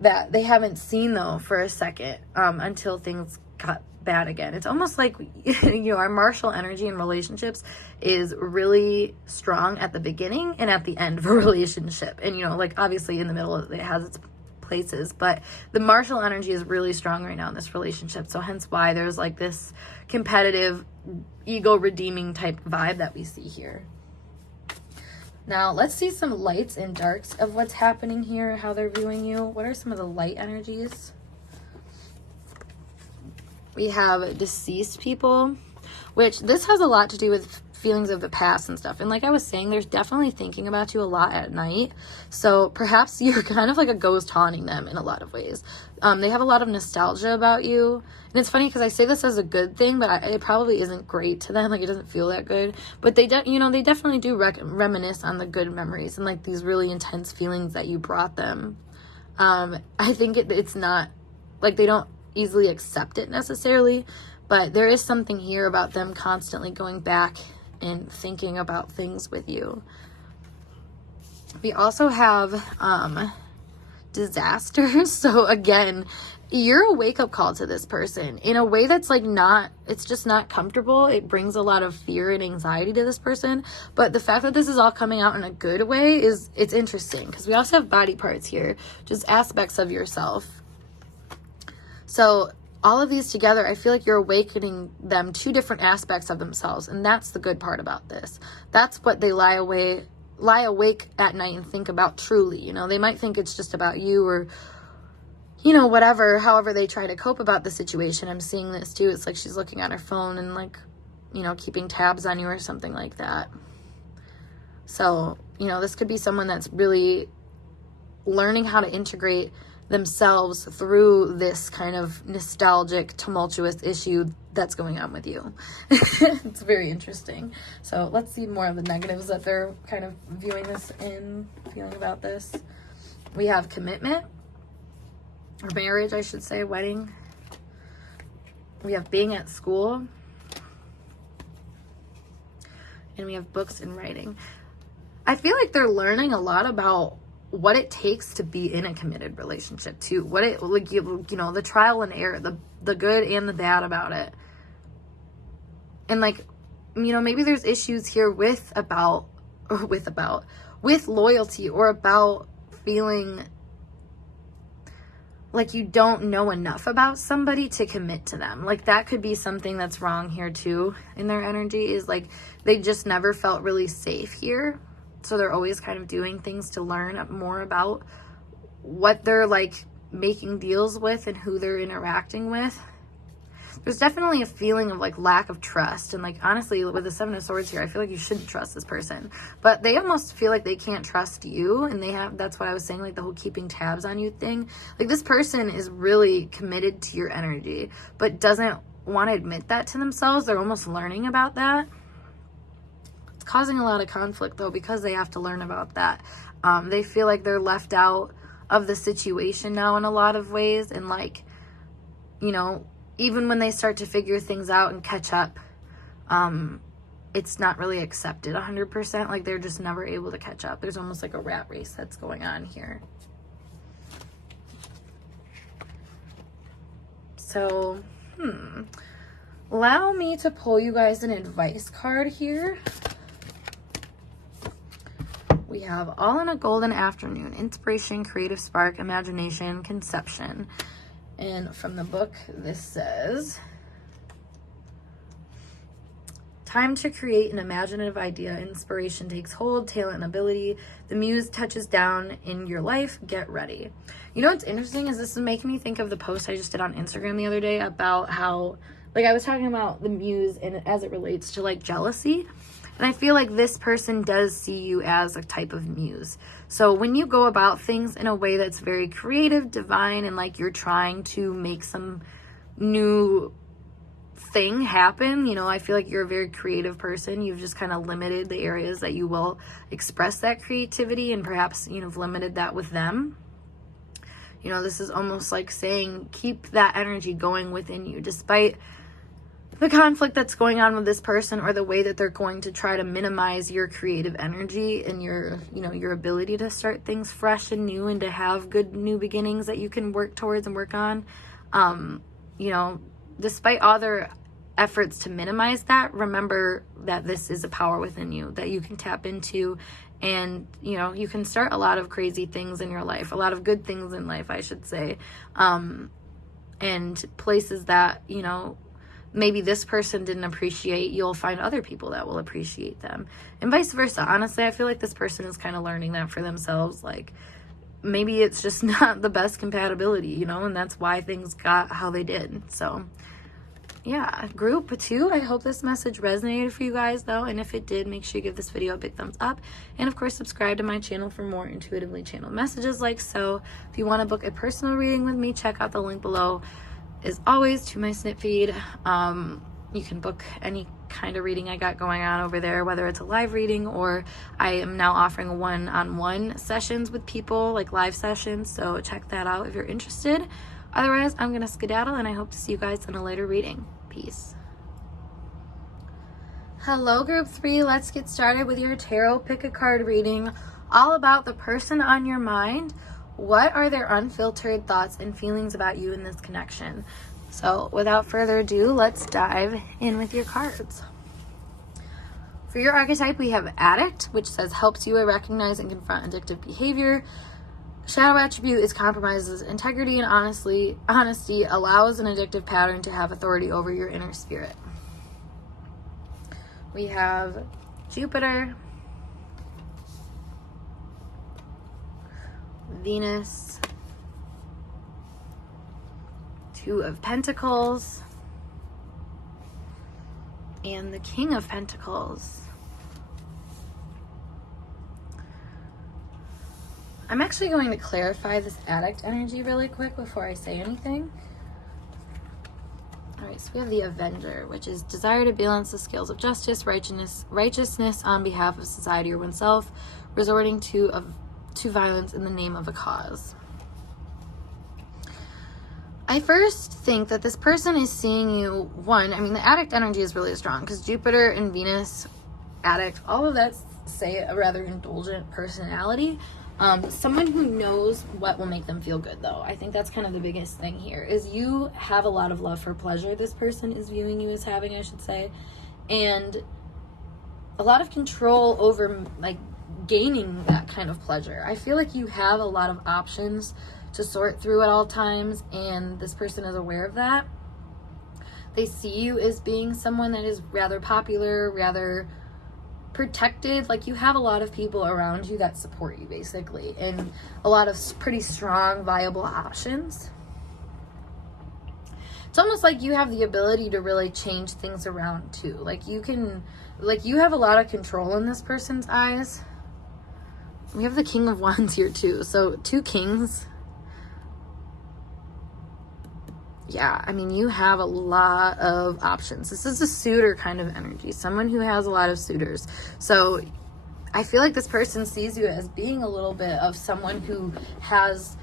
that they haven't seen though for a second, until things got bad again. It's almost like, you know, our martial energy in relationships is really strong at the beginning and at the end of a relationship. And, you know, like obviously in the middle it has its places, but the martial energy is really strong right now in this relationship. So hence why there's like this competitive, ego redeeming type vibe that we see here. Now let's see some lights and darks of what's happening here, how they're viewing you. What are some of the light energies? We have deceased people, which this has a lot to do with feelings of the past and stuff. And like I was saying, there's definitely thinking about you a lot at night. So perhaps you're kind of like a ghost haunting them in a lot of ways. They have a lot of nostalgia about you. And it's funny because I say this as a good thing, but it probably isn't great to them. Like it doesn't feel that good. But they definitely do reminisce on the good memories and like these really intense feelings that you brought them. I think it's not like they don't easily accept it necessarily, but there is something here about them constantly going back and thinking about things with you. We also have disasters. So again, you're a wake-up call to this person in a way that's like it's just not comfortable. It brings a lot of fear and anxiety to this person, but the fact that this is all coming out in a good way it's interesting, because we also have body parts here, just aspects of yourself. So all of these together, I feel like you're awakening them to different aspects of themselves. And that's the good part about this. That's what they lie awake at night and think about truly. You know, they might think it's just about you or, you know, whatever, however they try to cope about the situation. I'm seeing this too. It's like she's looking at her phone and like, you know, keeping tabs on you or something like that. So, you know, this could be someone that's really learning how to integrate themselves through this kind of nostalgic, tumultuous issue that's going on with you. It's very interesting. So let's see more of the negatives that they're kind of viewing this in, feeling about this. We have commitment, or marriage, I should say, wedding. We have being at school. And we have books and writing. I feel like they're learning a lot about what it takes to be in a committed relationship too. What it, like, you know, the trial and error, the good and the bad about it. And like, you know, maybe there's issues here with loyalty, or about feeling like you don't know enough about somebody to commit to them. Like that could be something that's wrong here too in their energy, is like they just never felt really safe here. So they're always kind of doing things to learn more about what they're like making deals with and who they're interacting with. There's definitely a feeling of like lack of trust. And like, honestly, with the Seven of Swords here, I feel like you shouldn't trust this person, but they almost feel like they can't trust you. And that's what I was saying, like the whole keeping tabs on you thing. Like this person is really committed to your energy, but doesn't want to admit that to themselves. They're almost learning about that. It's causing a lot of conflict though, because they have to learn about that. They feel like they're left out of the situation now in a lot of ways. And like, you know, even when they start to figure things out and catch up, it's not really accepted 100%. Like they're just never able to catch up. There's almost like a rat race that's going on here. So, allow me to pull you guys an advice card here. We have all in a golden afternoon: inspiration, creative spark, imagination, conception. And from the book, this says, Time to create an imaginative idea. Inspiration takes hold. Talent and ability. The muse touches down in your life. Get ready. You know what's interesting is this is making me think of the post I just did on Instagram the other day about how, like, I was talking about the muse and as it relates to like jealousy. And I feel like this person does see you as a type of muse. So when you go about things in a way that's very creative, divine, and like you're trying to make some new thing happen, you know, I feel like you're a very creative person. You've just kind of limited the areas that you will express that creativity, and perhaps, you know, have limited that with them. You know, this is almost like saying keep that energy going within you despite the conflict that's going on with this person, or the way that they're going to try to minimize your creative energy and your, you know, your ability to start things fresh and new and to have good new beginnings that you can work towards and work on. You know, despite all their efforts to minimize that, remember that this is a power within you that you can tap into, and, you know, you can start a lot of crazy things in your life, a lot of good things in life, I should say, and places that, you know, maybe this person didn't appreciate, you'll find other people that will appreciate them, and vice versa. Honestly, I feel like this person is kind of learning that for themselves. Like, maybe it's just not the best compatibility, you know, and that's why things got how they did. So yeah, group 2, I hope this message resonated for you guys though, and if it did, make sure you give this video a big thumbs up, and of course subscribe to my channel for more intuitively channeled messages like so. If you want to book a personal reading with me, check out the link below as always to my snip feed. You can book any kind of reading I got going on over there, whether it's a live reading or I am now offering one-on-one sessions with people, like live sessions, so check that out if you're interested. Otherwise, I'm gonna skedaddle, and I hope to see you guys in a later reading. Peace. Hello group 3, let's get started with your tarot pick a card reading all about the person on your mind. What are their unfiltered thoughts and feelings about you in this connection? So without further ado, let's dive in with your cards. For your archetype, we have Addict, which says helps you recognize and confront addictive behavior. Shadow attribute is compromises integrity and honesty allows an addictive pattern to have authority over your inner spirit. We have Jupiter, Venus, 2 of Pentacles, and the King of Pentacles. I'm actually going to clarify this Addict energy really quick before I say anything. Alright, so we have the Avenger, which is desire to balance the scales of justice, righteousness on behalf of society or oneself, resorting to violence in the name of a cause. I first think that this person is seeing you, I mean, the Addict energy is really strong because Jupiter and Venus, Addict, all of that say a rather indulgent personality. Someone who knows what will make them feel good, though. I think that's kind of the biggest thing here, is you have a lot of love for pleasure. This person is viewing you as having, I should say, and a lot of control over, like, gaining that kind of pleasure. I feel like you have a lot of options to sort through at all times, and this person is aware of that. They see you as being someone that is rather popular, rather protected. Like, you have a lot of people around you that support you, basically, and a lot of pretty strong, viable options. It's almost like you have the ability to really change things around too. Like, you have a lot of control in this person's eyes. We have the King of Wands here too, so 2 kings. Yeah, I mean, you have a lot of options. This is a suitor kind of energy, someone who has a lot of suitors. So I feel like this person sees you as being a little bit of someone who has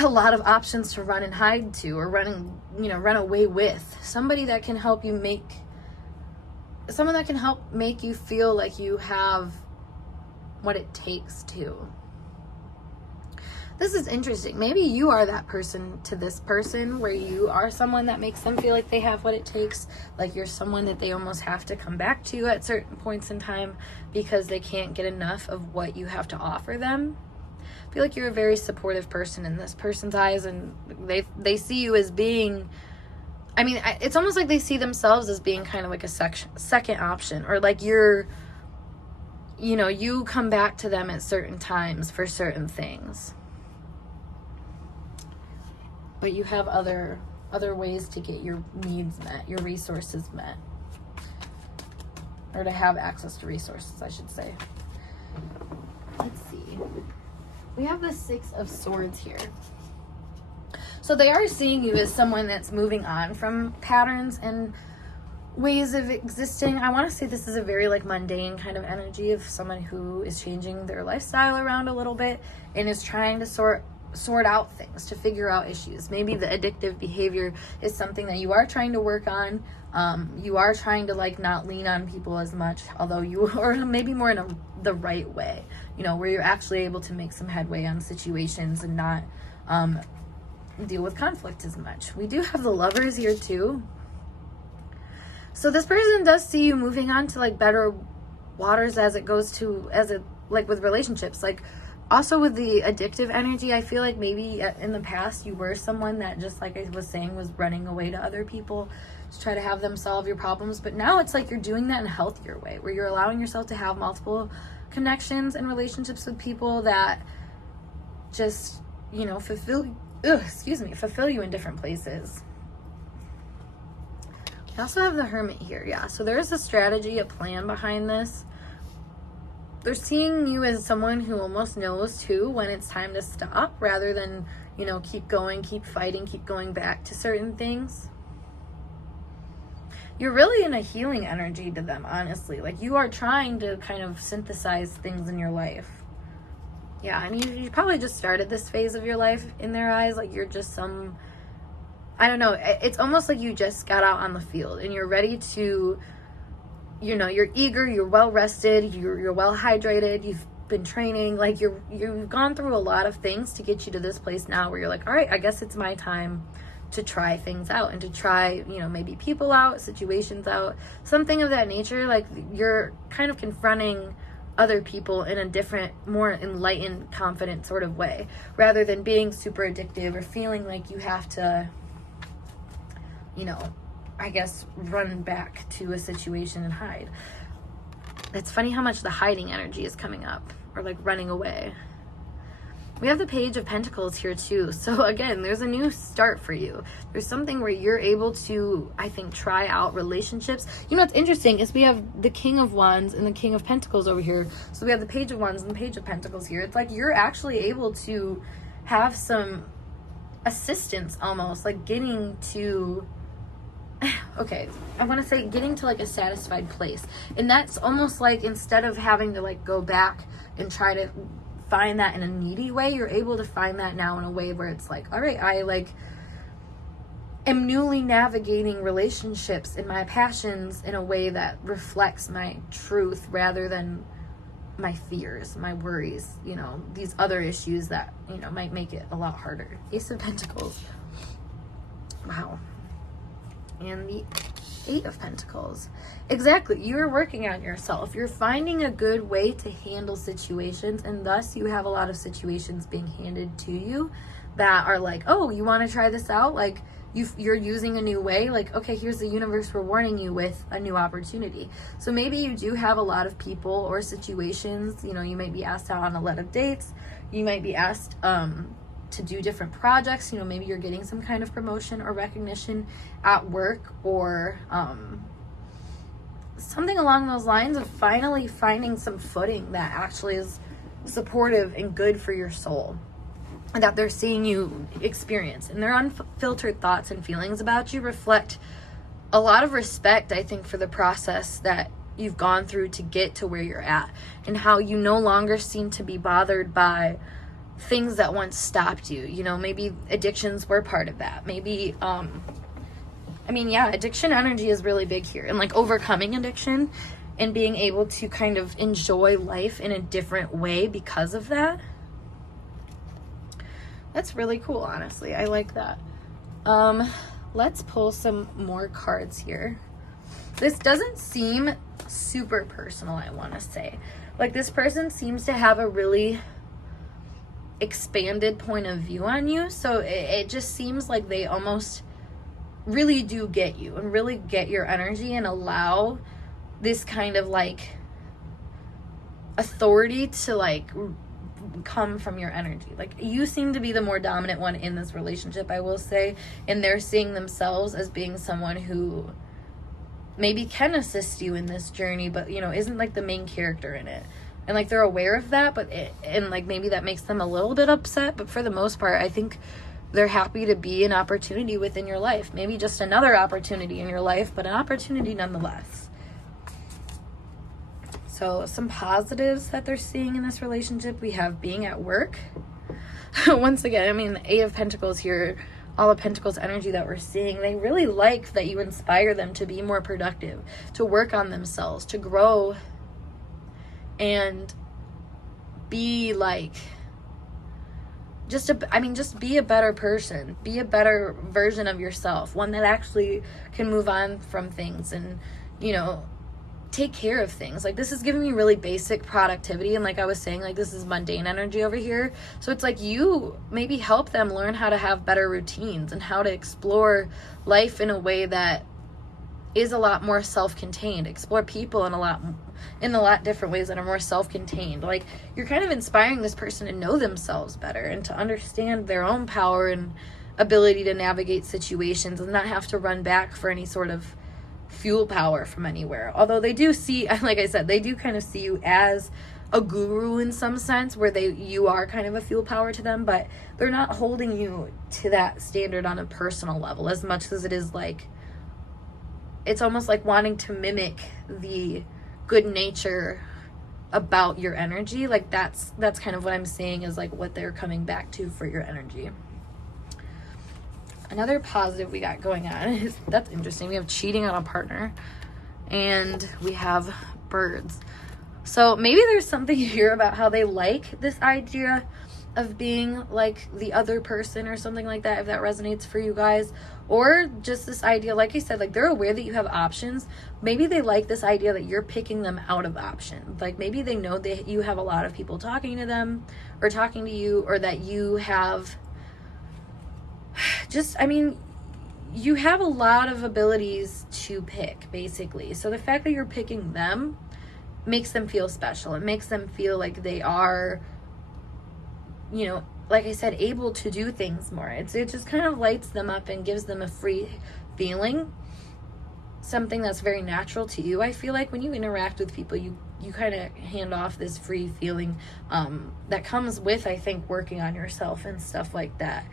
a lot of options to run and hide to, or run away with. Somebody that can help you make you feel like you have what it takes to. This is interesting. Maybe you are that person to this person, where you are someone that makes them feel like they have what it takes, like you're someone that they almost have to come back to at certain points in time because they can't get enough of what you have to offer them. I feel like you're a very supportive person in this person's eyes, and they see you as being I mean, it's almost like they see themselves as being kind of like a second option, or like you're, you know, you come back to them at certain times for certain things. But you have other ways to get your needs met, your resources met. Or to have access to resources, I should say. Let's see. We have the Six of Swords here. So they are seeing you as someone that's moving on from patterns and ways of existing. I want to say this is a very like mundane kind of energy of someone who is changing their lifestyle around a little bit and is trying to sort out things, to figure out issues. Maybe the addictive behavior is something that you are trying to work on. You are trying to like not lean on people as much, although you, or maybe more in the right way, you know, where you're actually able to make some headway on situations and not deal with conflict as much. We do have the Lovers here too. So this person does see you moving on to like better waters as it goes to, like with relationships, like also with the addictive energy. I feel like maybe in the past you were someone that, just like I was saying, was running away to other people to try to have them solve your problems. But now it's like you're doing that in a healthier way, where you're allowing yourself to have multiple connections and relationships with people that just, you know, fulfill you in different places. I also have the Hermit here. Yeah, so there's a strategy, a plan behind this. They're seeing you as someone who almost knows too when it's time to stop, rather than, you know, keep going, keep fighting, keep going back to certain things. You're really in a healing energy to them, honestly. Like you are trying to kind of synthesize things in your life. Yeah, and you probably just started this phase of your life in their eyes. Like you're just some, I don't know, it's almost like you just got out on the field and you're ready to, you know, you're eager, you're well rested, you're well hydrated, you've been training, like you've gone through a lot of things to get you to this place now where you're like, all right, I guess it's my time to try things out and to try, you know, maybe people out, situations out, something of that nature. Like you're kind of confronting other people in a different, more enlightened, confident sort of way, rather than being super addictive or feeling like you have to, you know, I guess run back to a situation and hide. It's funny how much the hiding energy is coming up, or like running away. We have the Page of Pentacles here too. So again, there's a new start for you. There's something where you're able to, I think, try out relationships. You know what's interesting is we have the King of Wands and the King of Pentacles over here. So we have the Page of Wands and the Page of Pentacles here. It's like you're actually able to have some assistance, almost like getting to, okay, I want to say getting to like a satisfied place. And that's almost like, instead of having to like go back and try to find that in a needy way, you're able to find that now in a way where it's like, all right, I like am newly navigating relationships and my passions in a way that reflects my truth rather than my fears, my worries, you know, these other issues that, you know, might make it a lot harder. Ace of Pentacles. Wow. And the Eight of Pentacles. Exactly. You're working on yourself. You're finding a good way to handle situations, and thus you have a lot of situations being handed to you that are like, oh, you want to try this out? Like you're using a new way. Like, okay, here's the universe rewarding you with a new opportunity. So maybe you do have a lot of people or situations, you know, you might be asked out on a lot of dates. You might be asked to do different projects. You know, maybe you're getting some kind of promotion or recognition at work, or something along those lines of finally finding some footing that actually is supportive and good for your soul, and that they're seeing you experience. And their unfiltered thoughts and feelings about you reflect a lot of respect, I think, for the process that you've gone through to get to where you're at, and how you no longer seem to be bothered by things that once stopped you. You know, maybe addictions were part of that. Maybe I mean, yeah, addiction energy is really big here, and like overcoming addiction and being able to kind of enjoy life in a different way because of that. That's really cool, honestly. I like that. Let's pull some more cards here. This doesn't seem super personal, I want to say. Like, this person seems to have a really expanded point of view on you, so it just seems like they almost really do get you and really get your energy and allow this kind of like authority to like come from your energy. Like, you seem to be the more dominant one in this relationship, I will say, and they're seeing themselves as being someone who maybe can assist you in this journey, but, you know, isn't like the main character in it. And like, they're aware of that, but and like maybe that makes them a little bit upset, but for the most part, I think they're happy to be an opportunity within your life. Maybe just another opportunity in your life, but an opportunity nonetheless. So some positives that they're seeing in this relationship, we have being at work. Once again, I mean, the Eight of Pentacles here, all of Pentacles energy that we're seeing, they really like that you inspire them to be more productive, to work on themselves, to grow, and be like, just be a better person, be a better version of yourself, one that actually can move on from things and, you know, take care of things. Like, this is giving me really basic productivity, and like I was saying, like, this is mundane energy over here. So it's like you maybe help them learn how to have better routines and how to explore life in a way that is a lot more self-contained, explore people in a lot different ways that are more self-contained. Like, you're kind of inspiring this person to know themselves better and to understand their own power and ability to navigate situations and not have to run back for any sort of fuel power from anywhere. Although they do see, like I said, they do kind of see you as a guru in some sense, where you are kind of a fuel power to them, but they're not holding you to that standard on a personal level as much as it is like, it's almost like wanting to mimic the good nature about your energy. Like, that's kind of what I'm seeing is like what they're coming back to for your energy. Another positive we got going on is, that's interesting, we have cheating on a partner, and we have birds. So maybe there's something here about how they like this idea of being like the other person or something like that, if that resonates for you guys. Or just this idea, like I said, like, they're aware that you have options. Maybe they like this idea that you're picking them out of options. Like, maybe they know that you have a lot of people talking to them or talking to you, or that you have just, I mean, you have a lot of abilities to pick, basically. So the fact that you're picking them makes them feel special. It makes them feel like they are, you know, like I said, able to do things more. It just kind of lights them up and gives them a free feeling, something that's very natural to you. I feel like when you interact with people, you kind of hand off this free feeling that comes with, I think, working on yourself and stuff like that.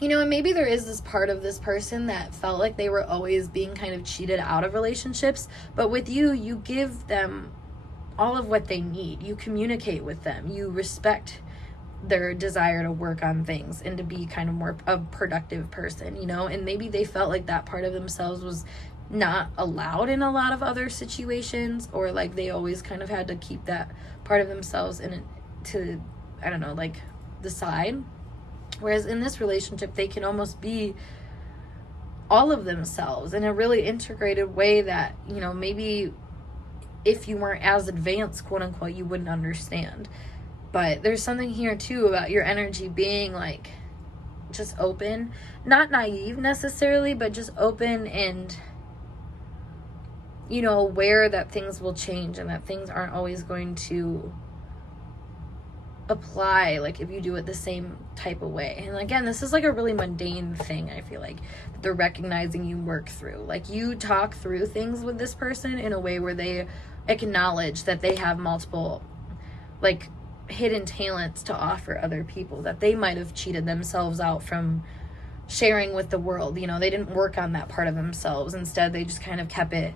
You know, and maybe there is this part of this person that felt like they were always being kind of cheated out of relationships, but with you, you give them all of what they need. You communicate with them. You respect their desire to work on things and to be kind of more a productive person, you know, and maybe they felt like that part of themselves was not allowed in a lot of other situations, or like they always kind of had to keep that part of themselves to, I don't know, like the side. Whereas in this relationship, they can almost be all of themselves in a really integrated way that, you know, maybe if you weren't as advanced, quote unquote, you wouldn't understand. But there's something here too about your energy being like just open, not naive necessarily, but just open and, you know, aware that things will change and that things aren't always going to apply like if you do it the same type of way. And again, this is like a really mundane thing, I feel like, that they're recognizing you work through. Like, you talk through things with this person in a way where they acknowledge that they have multiple like hidden talents to offer other people that they might have cheated themselves out from sharing with the world. You know, they didn't work on that part of themselves. Instead, they just kind of kept it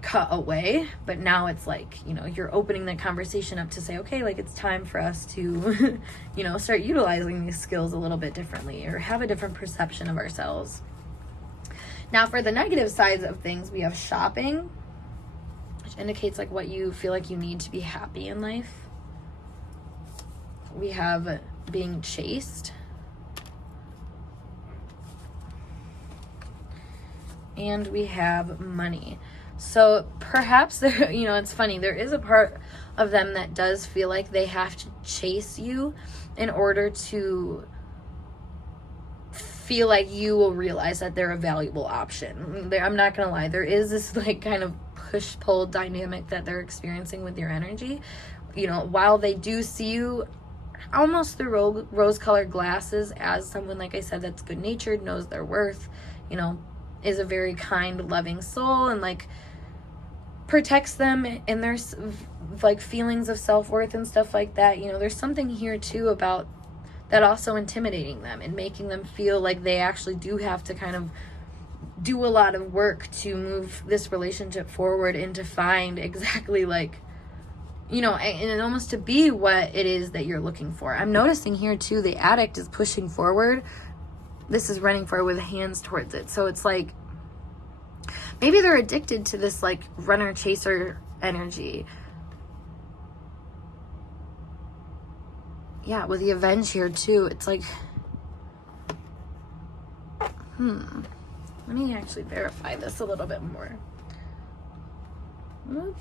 cut away. But now it's like, you know, you're opening the conversation up to say, okay, like, it's time for us to you know, start utilizing these skills a little bit differently, or have a different perception of ourselves. Now, for the negative sides of things, we have shopping, which indicates like what you feel like you need to be happy in life. We have being chased, and we have money. So perhaps there, you know, it's funny, there is a part of them that does feel like they have to chase you in order to feel like you will realize that they're a valuable option. I'm not gonna lie, there is this like kind of push-pull dynamic that they're experiencing with your energy. You know, while they do see you almost through rose-colored glasses as someone, like I said, that's good-natured, knows their worth, you know, is a very kind, loving soul, and like protects them in their like feelings of self-worth and stuff like that. You know, there's something here too about that also intimidating them and making them feel like they actually do have to kind of do a lot of work to move this relationship forward and to find exactly like, you know, and almost to be what it is that you're looking for. I'm noticing here too, the addict is pushing forward. This is running forward with hands towards it. So it's like, maybe they're addicted to this like runner chaser energy. Yeah, with the avenge here too, it's like, let me actually verify this a little bit more. Oop.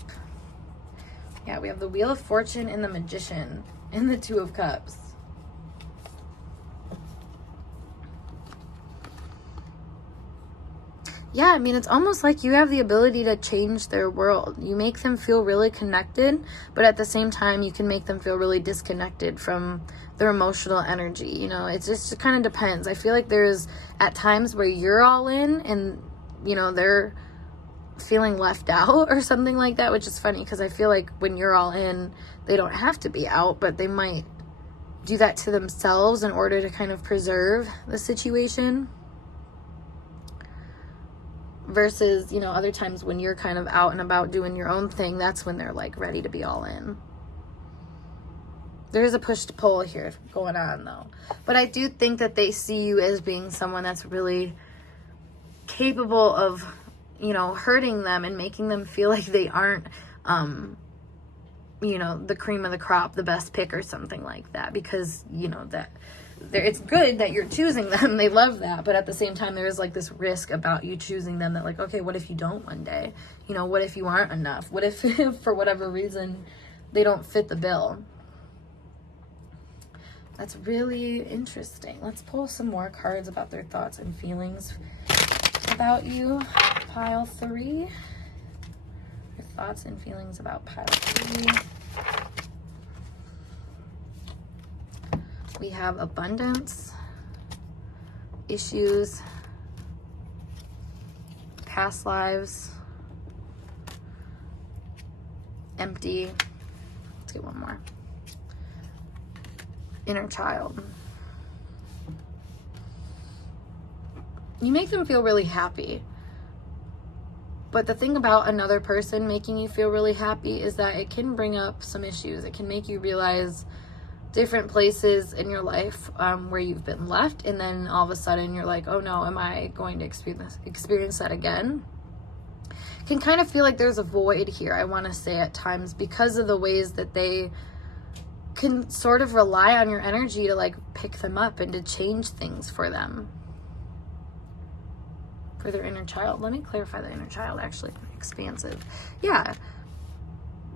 Yeah, we have the Wheel of Fortune and the Magician and the Two of Cups. Yeah, I mean, it's almost like you have the ability to change their world. You make them feel really connected, but at the same time, you can make them feel really disconnected from their emotional energy. You know, it kind of depends. I feel like there's at times where you're all in and, you know, they're feeling left out or something like that, which is funny because I feel like when you're all in, they don't have to be out, but they might do that to themselves in order to kind of preserve the situation. Versus, you know, other times when you're kind of out and about doing your own thing, that's when they're like ready to be all in. There's a push to pull here going on though. But I do think that they see you as being someone that's really capable of, you know, hurting them and making them feel like they aren't, you know, the cream of the crop, the best pick or something like that. Because, you know, that it's good that you're choosing them. They love that. But at the same time, there's like this risk about you choosing them that like, okay, what if you don't one day? You know, what if you aren't enough? What if for whatever reason they don't fit the bill? That's really interesting. Let's pull some more cards about their thoughts and feelings about you. Pile 3. Your thoughts and feelings about pile 3. We have abundance, issues, past lives, empty. Let's get one more. Inner child. You make them feel really happy. But the thing about another person making you feel really happy is that it can bring up some issues. It can make you realize different places in your life where you've been left, and then all of a sudden you're like, oh no, am I going to experience that again? Can kind of feel like there's a void here, I want to say at times, because of the ways that they can sort of rely on your energy to like pick them up and to change things for them, for their inner child. Let me clarify the inner child, actually. Expansive. Yeah,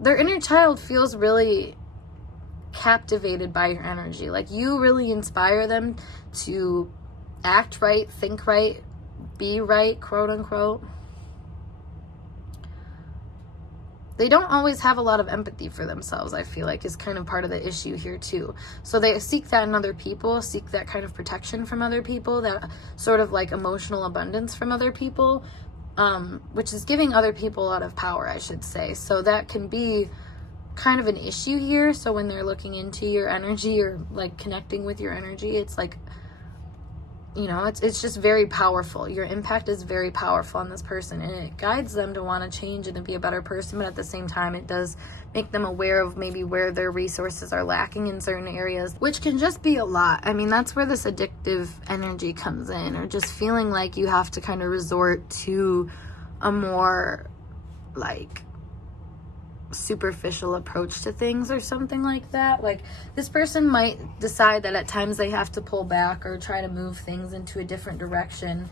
their inner child feels really captivated by your energy. Like you really inspire them to act right, think right, be right, quote unquote. They don't always have a lot of empathy for themselves, I feel like, is kind of part of the issue here too. So they seek that in other people, seek that kind of protection from other people, that sort of like emotional abundance from other people, which is giving other people a lot of power, I should say. So that can be kind of an issue here. So when they're looking into your energy or like connecting with your energy, it's like, you know, it's just very powerful. Your impact is very powerful on this person, and it guides them to want to change and to be a better person. But at the same time, it does make them aware of maybe where their resources are lacking in certain areas, which can just be a lot. I mean, that's where this addictive energy comes in, or just feeling like you have to kind of resort to a more like superficial approach to things or something like that. Like this person might decide that at times they have to pull back or try to move things into a different direction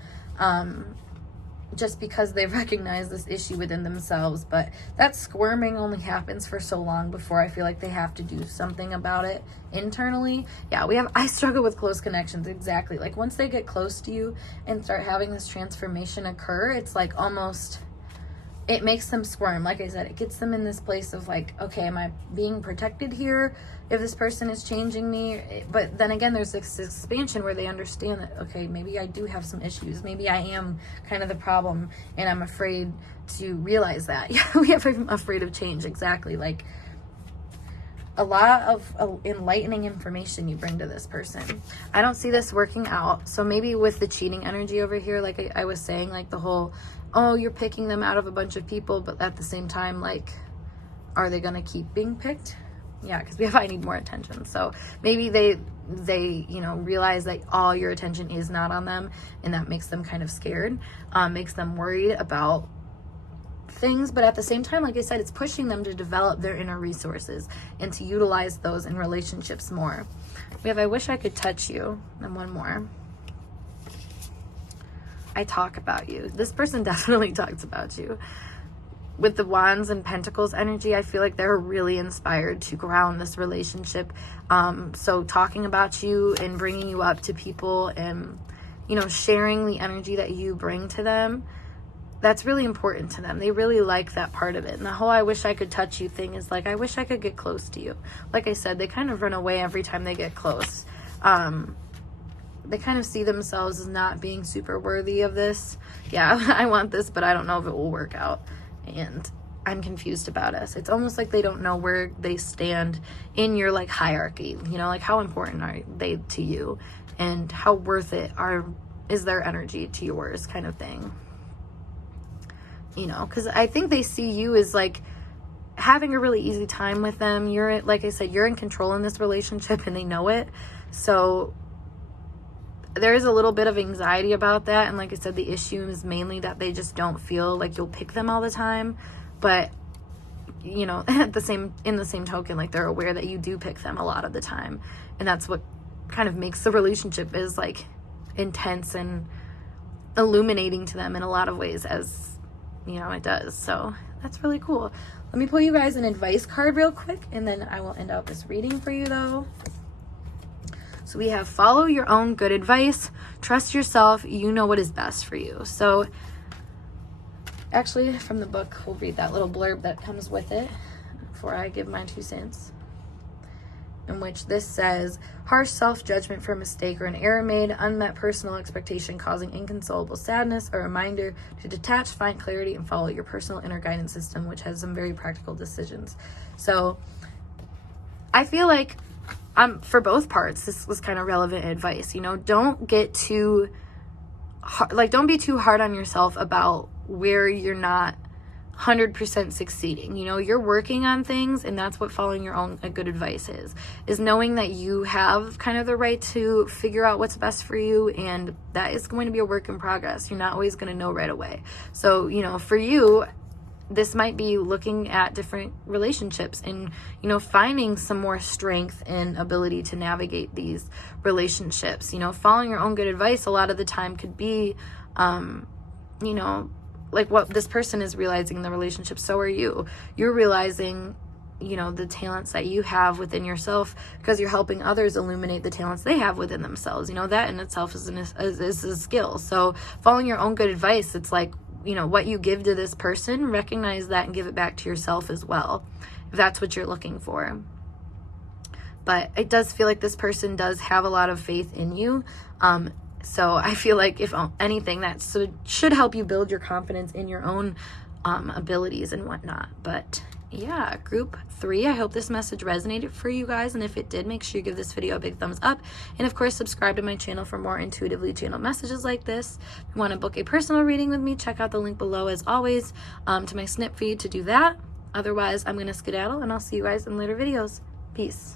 just because they've recognized this issue within themselves. But that squirming only happens for so long before I feel like they have to do something about it internally. Yeah, I struggle with close connections, exactly. Like once they get close to you and start having this transformation occur, it's like almost, it makes them squirm. Like I said, it gets them in this place of like, okay, am I being protected here if this person is changing me? But then again, there's this expansion where they understand that, okay, maybe I do have some issues. Maybe I am kind of the problem and I'm afraid to realize that. Yeah, I'm afraid of change, exactly. Like a lot of enlightening information you bring to this person. I don't see this working out. So maybe with the cheating energy over here, like I was saying, like the whole, oh, you're picking them out of a bunch of people, but at the same time, like, are they gonna keep being picked? Yeah, because I need more attention. So maybe they realize that all your attention is not on them, and that makes them kind of scared, makes them worried about things. But at the same time, like I said, it's pushing them to develop their inner resources and to utilize those in relationships more. We have I wish I could touch you, and one more. I talk about you. This person definitely talks about you. With the Wands and Pentacles energy, I feel like they're really inspired to ground this relationship. So talking about you and bringing you up to people and, sharing the energy that you bring to them, that's really important to them. They really like that part of it. And the whole I wish I could touch you thing is like, I wish I could get close to you. Like I said, they kind of run away every time they get close. They kind of see themselves as not being super worthy of this. Yeah, I want this, but I don't know if it will work out. And I'm confused about us. It's almost like they don't know where they stand in your like hierarchy. Like how important are they to you, and how worth it is their energy to yours, kind of thing. Because I think they see you as like having a really easy time with them. You're, like I said, you're in control in this relationship, and they know it. So there is a little bit of anxiety about that. And like I said, the issue is mainly that they just don't feel like you'll pick them all the time. But, in the same token, like they're aware that you do pick them a lot of the time. And that's what kind of makes the relationship is like intense and illuminating to them in a lot of ways, as, it does. So that's really cool. Let me pull you guys an advice card real quick, and then I will end out this reading for you though. So we have follow your own good advice, trust yourself, you know what is best for you. So actually from the book, we'll read that little blurb that comes with it before I give my 2 cents, in which this says, harsh self-judgment for a mistake or an error made, unmet personal expectation causing inconsolable sadness, a reminder to detach, find clarity, and follow your personal inner guidance system, which has some very practical decisions. So I feel like for both parts, this was kind of relevant advice. Don't get too hard, don't be too hard on yourself about where you're not 100% succeeding. You're working on things, and that's what following your own good advice is knowing that you have kind of the right to figure out what's best for you, and that is going to be a work in progress. You're not always going to know right away. So, for you, this might be looking at different relationships and, finding some more strength and ability to navigate these relationships. Following your own good advice a lot of the time could be, like what this person is realizing in the relationship. So are you. You're realizing, the talents that you have within yourself because you're helping others illuminate the talents they have within themselves. That in itself is a skill. So following your own good advice, it's like, what you give to this person, recognize that and give it back to yourself as well, if that's what you're looking for. But it does feel like this person does have a lot of faith in you. So I feel like if anything, that should help you build your confidence in your own abilities and whatnot. But yeah, group 3, I hope this message resonated for you guys, and if it did, make sure you give this video a big thumbs up, and of course subscribe to my channel for more intuitively channeled messages like this. If you want to book a personal reading with me, check out the link below as always to my snip feed to do that. Otherwise, I'm going to skedaddle, and I'll see you guys in later videos. Peace.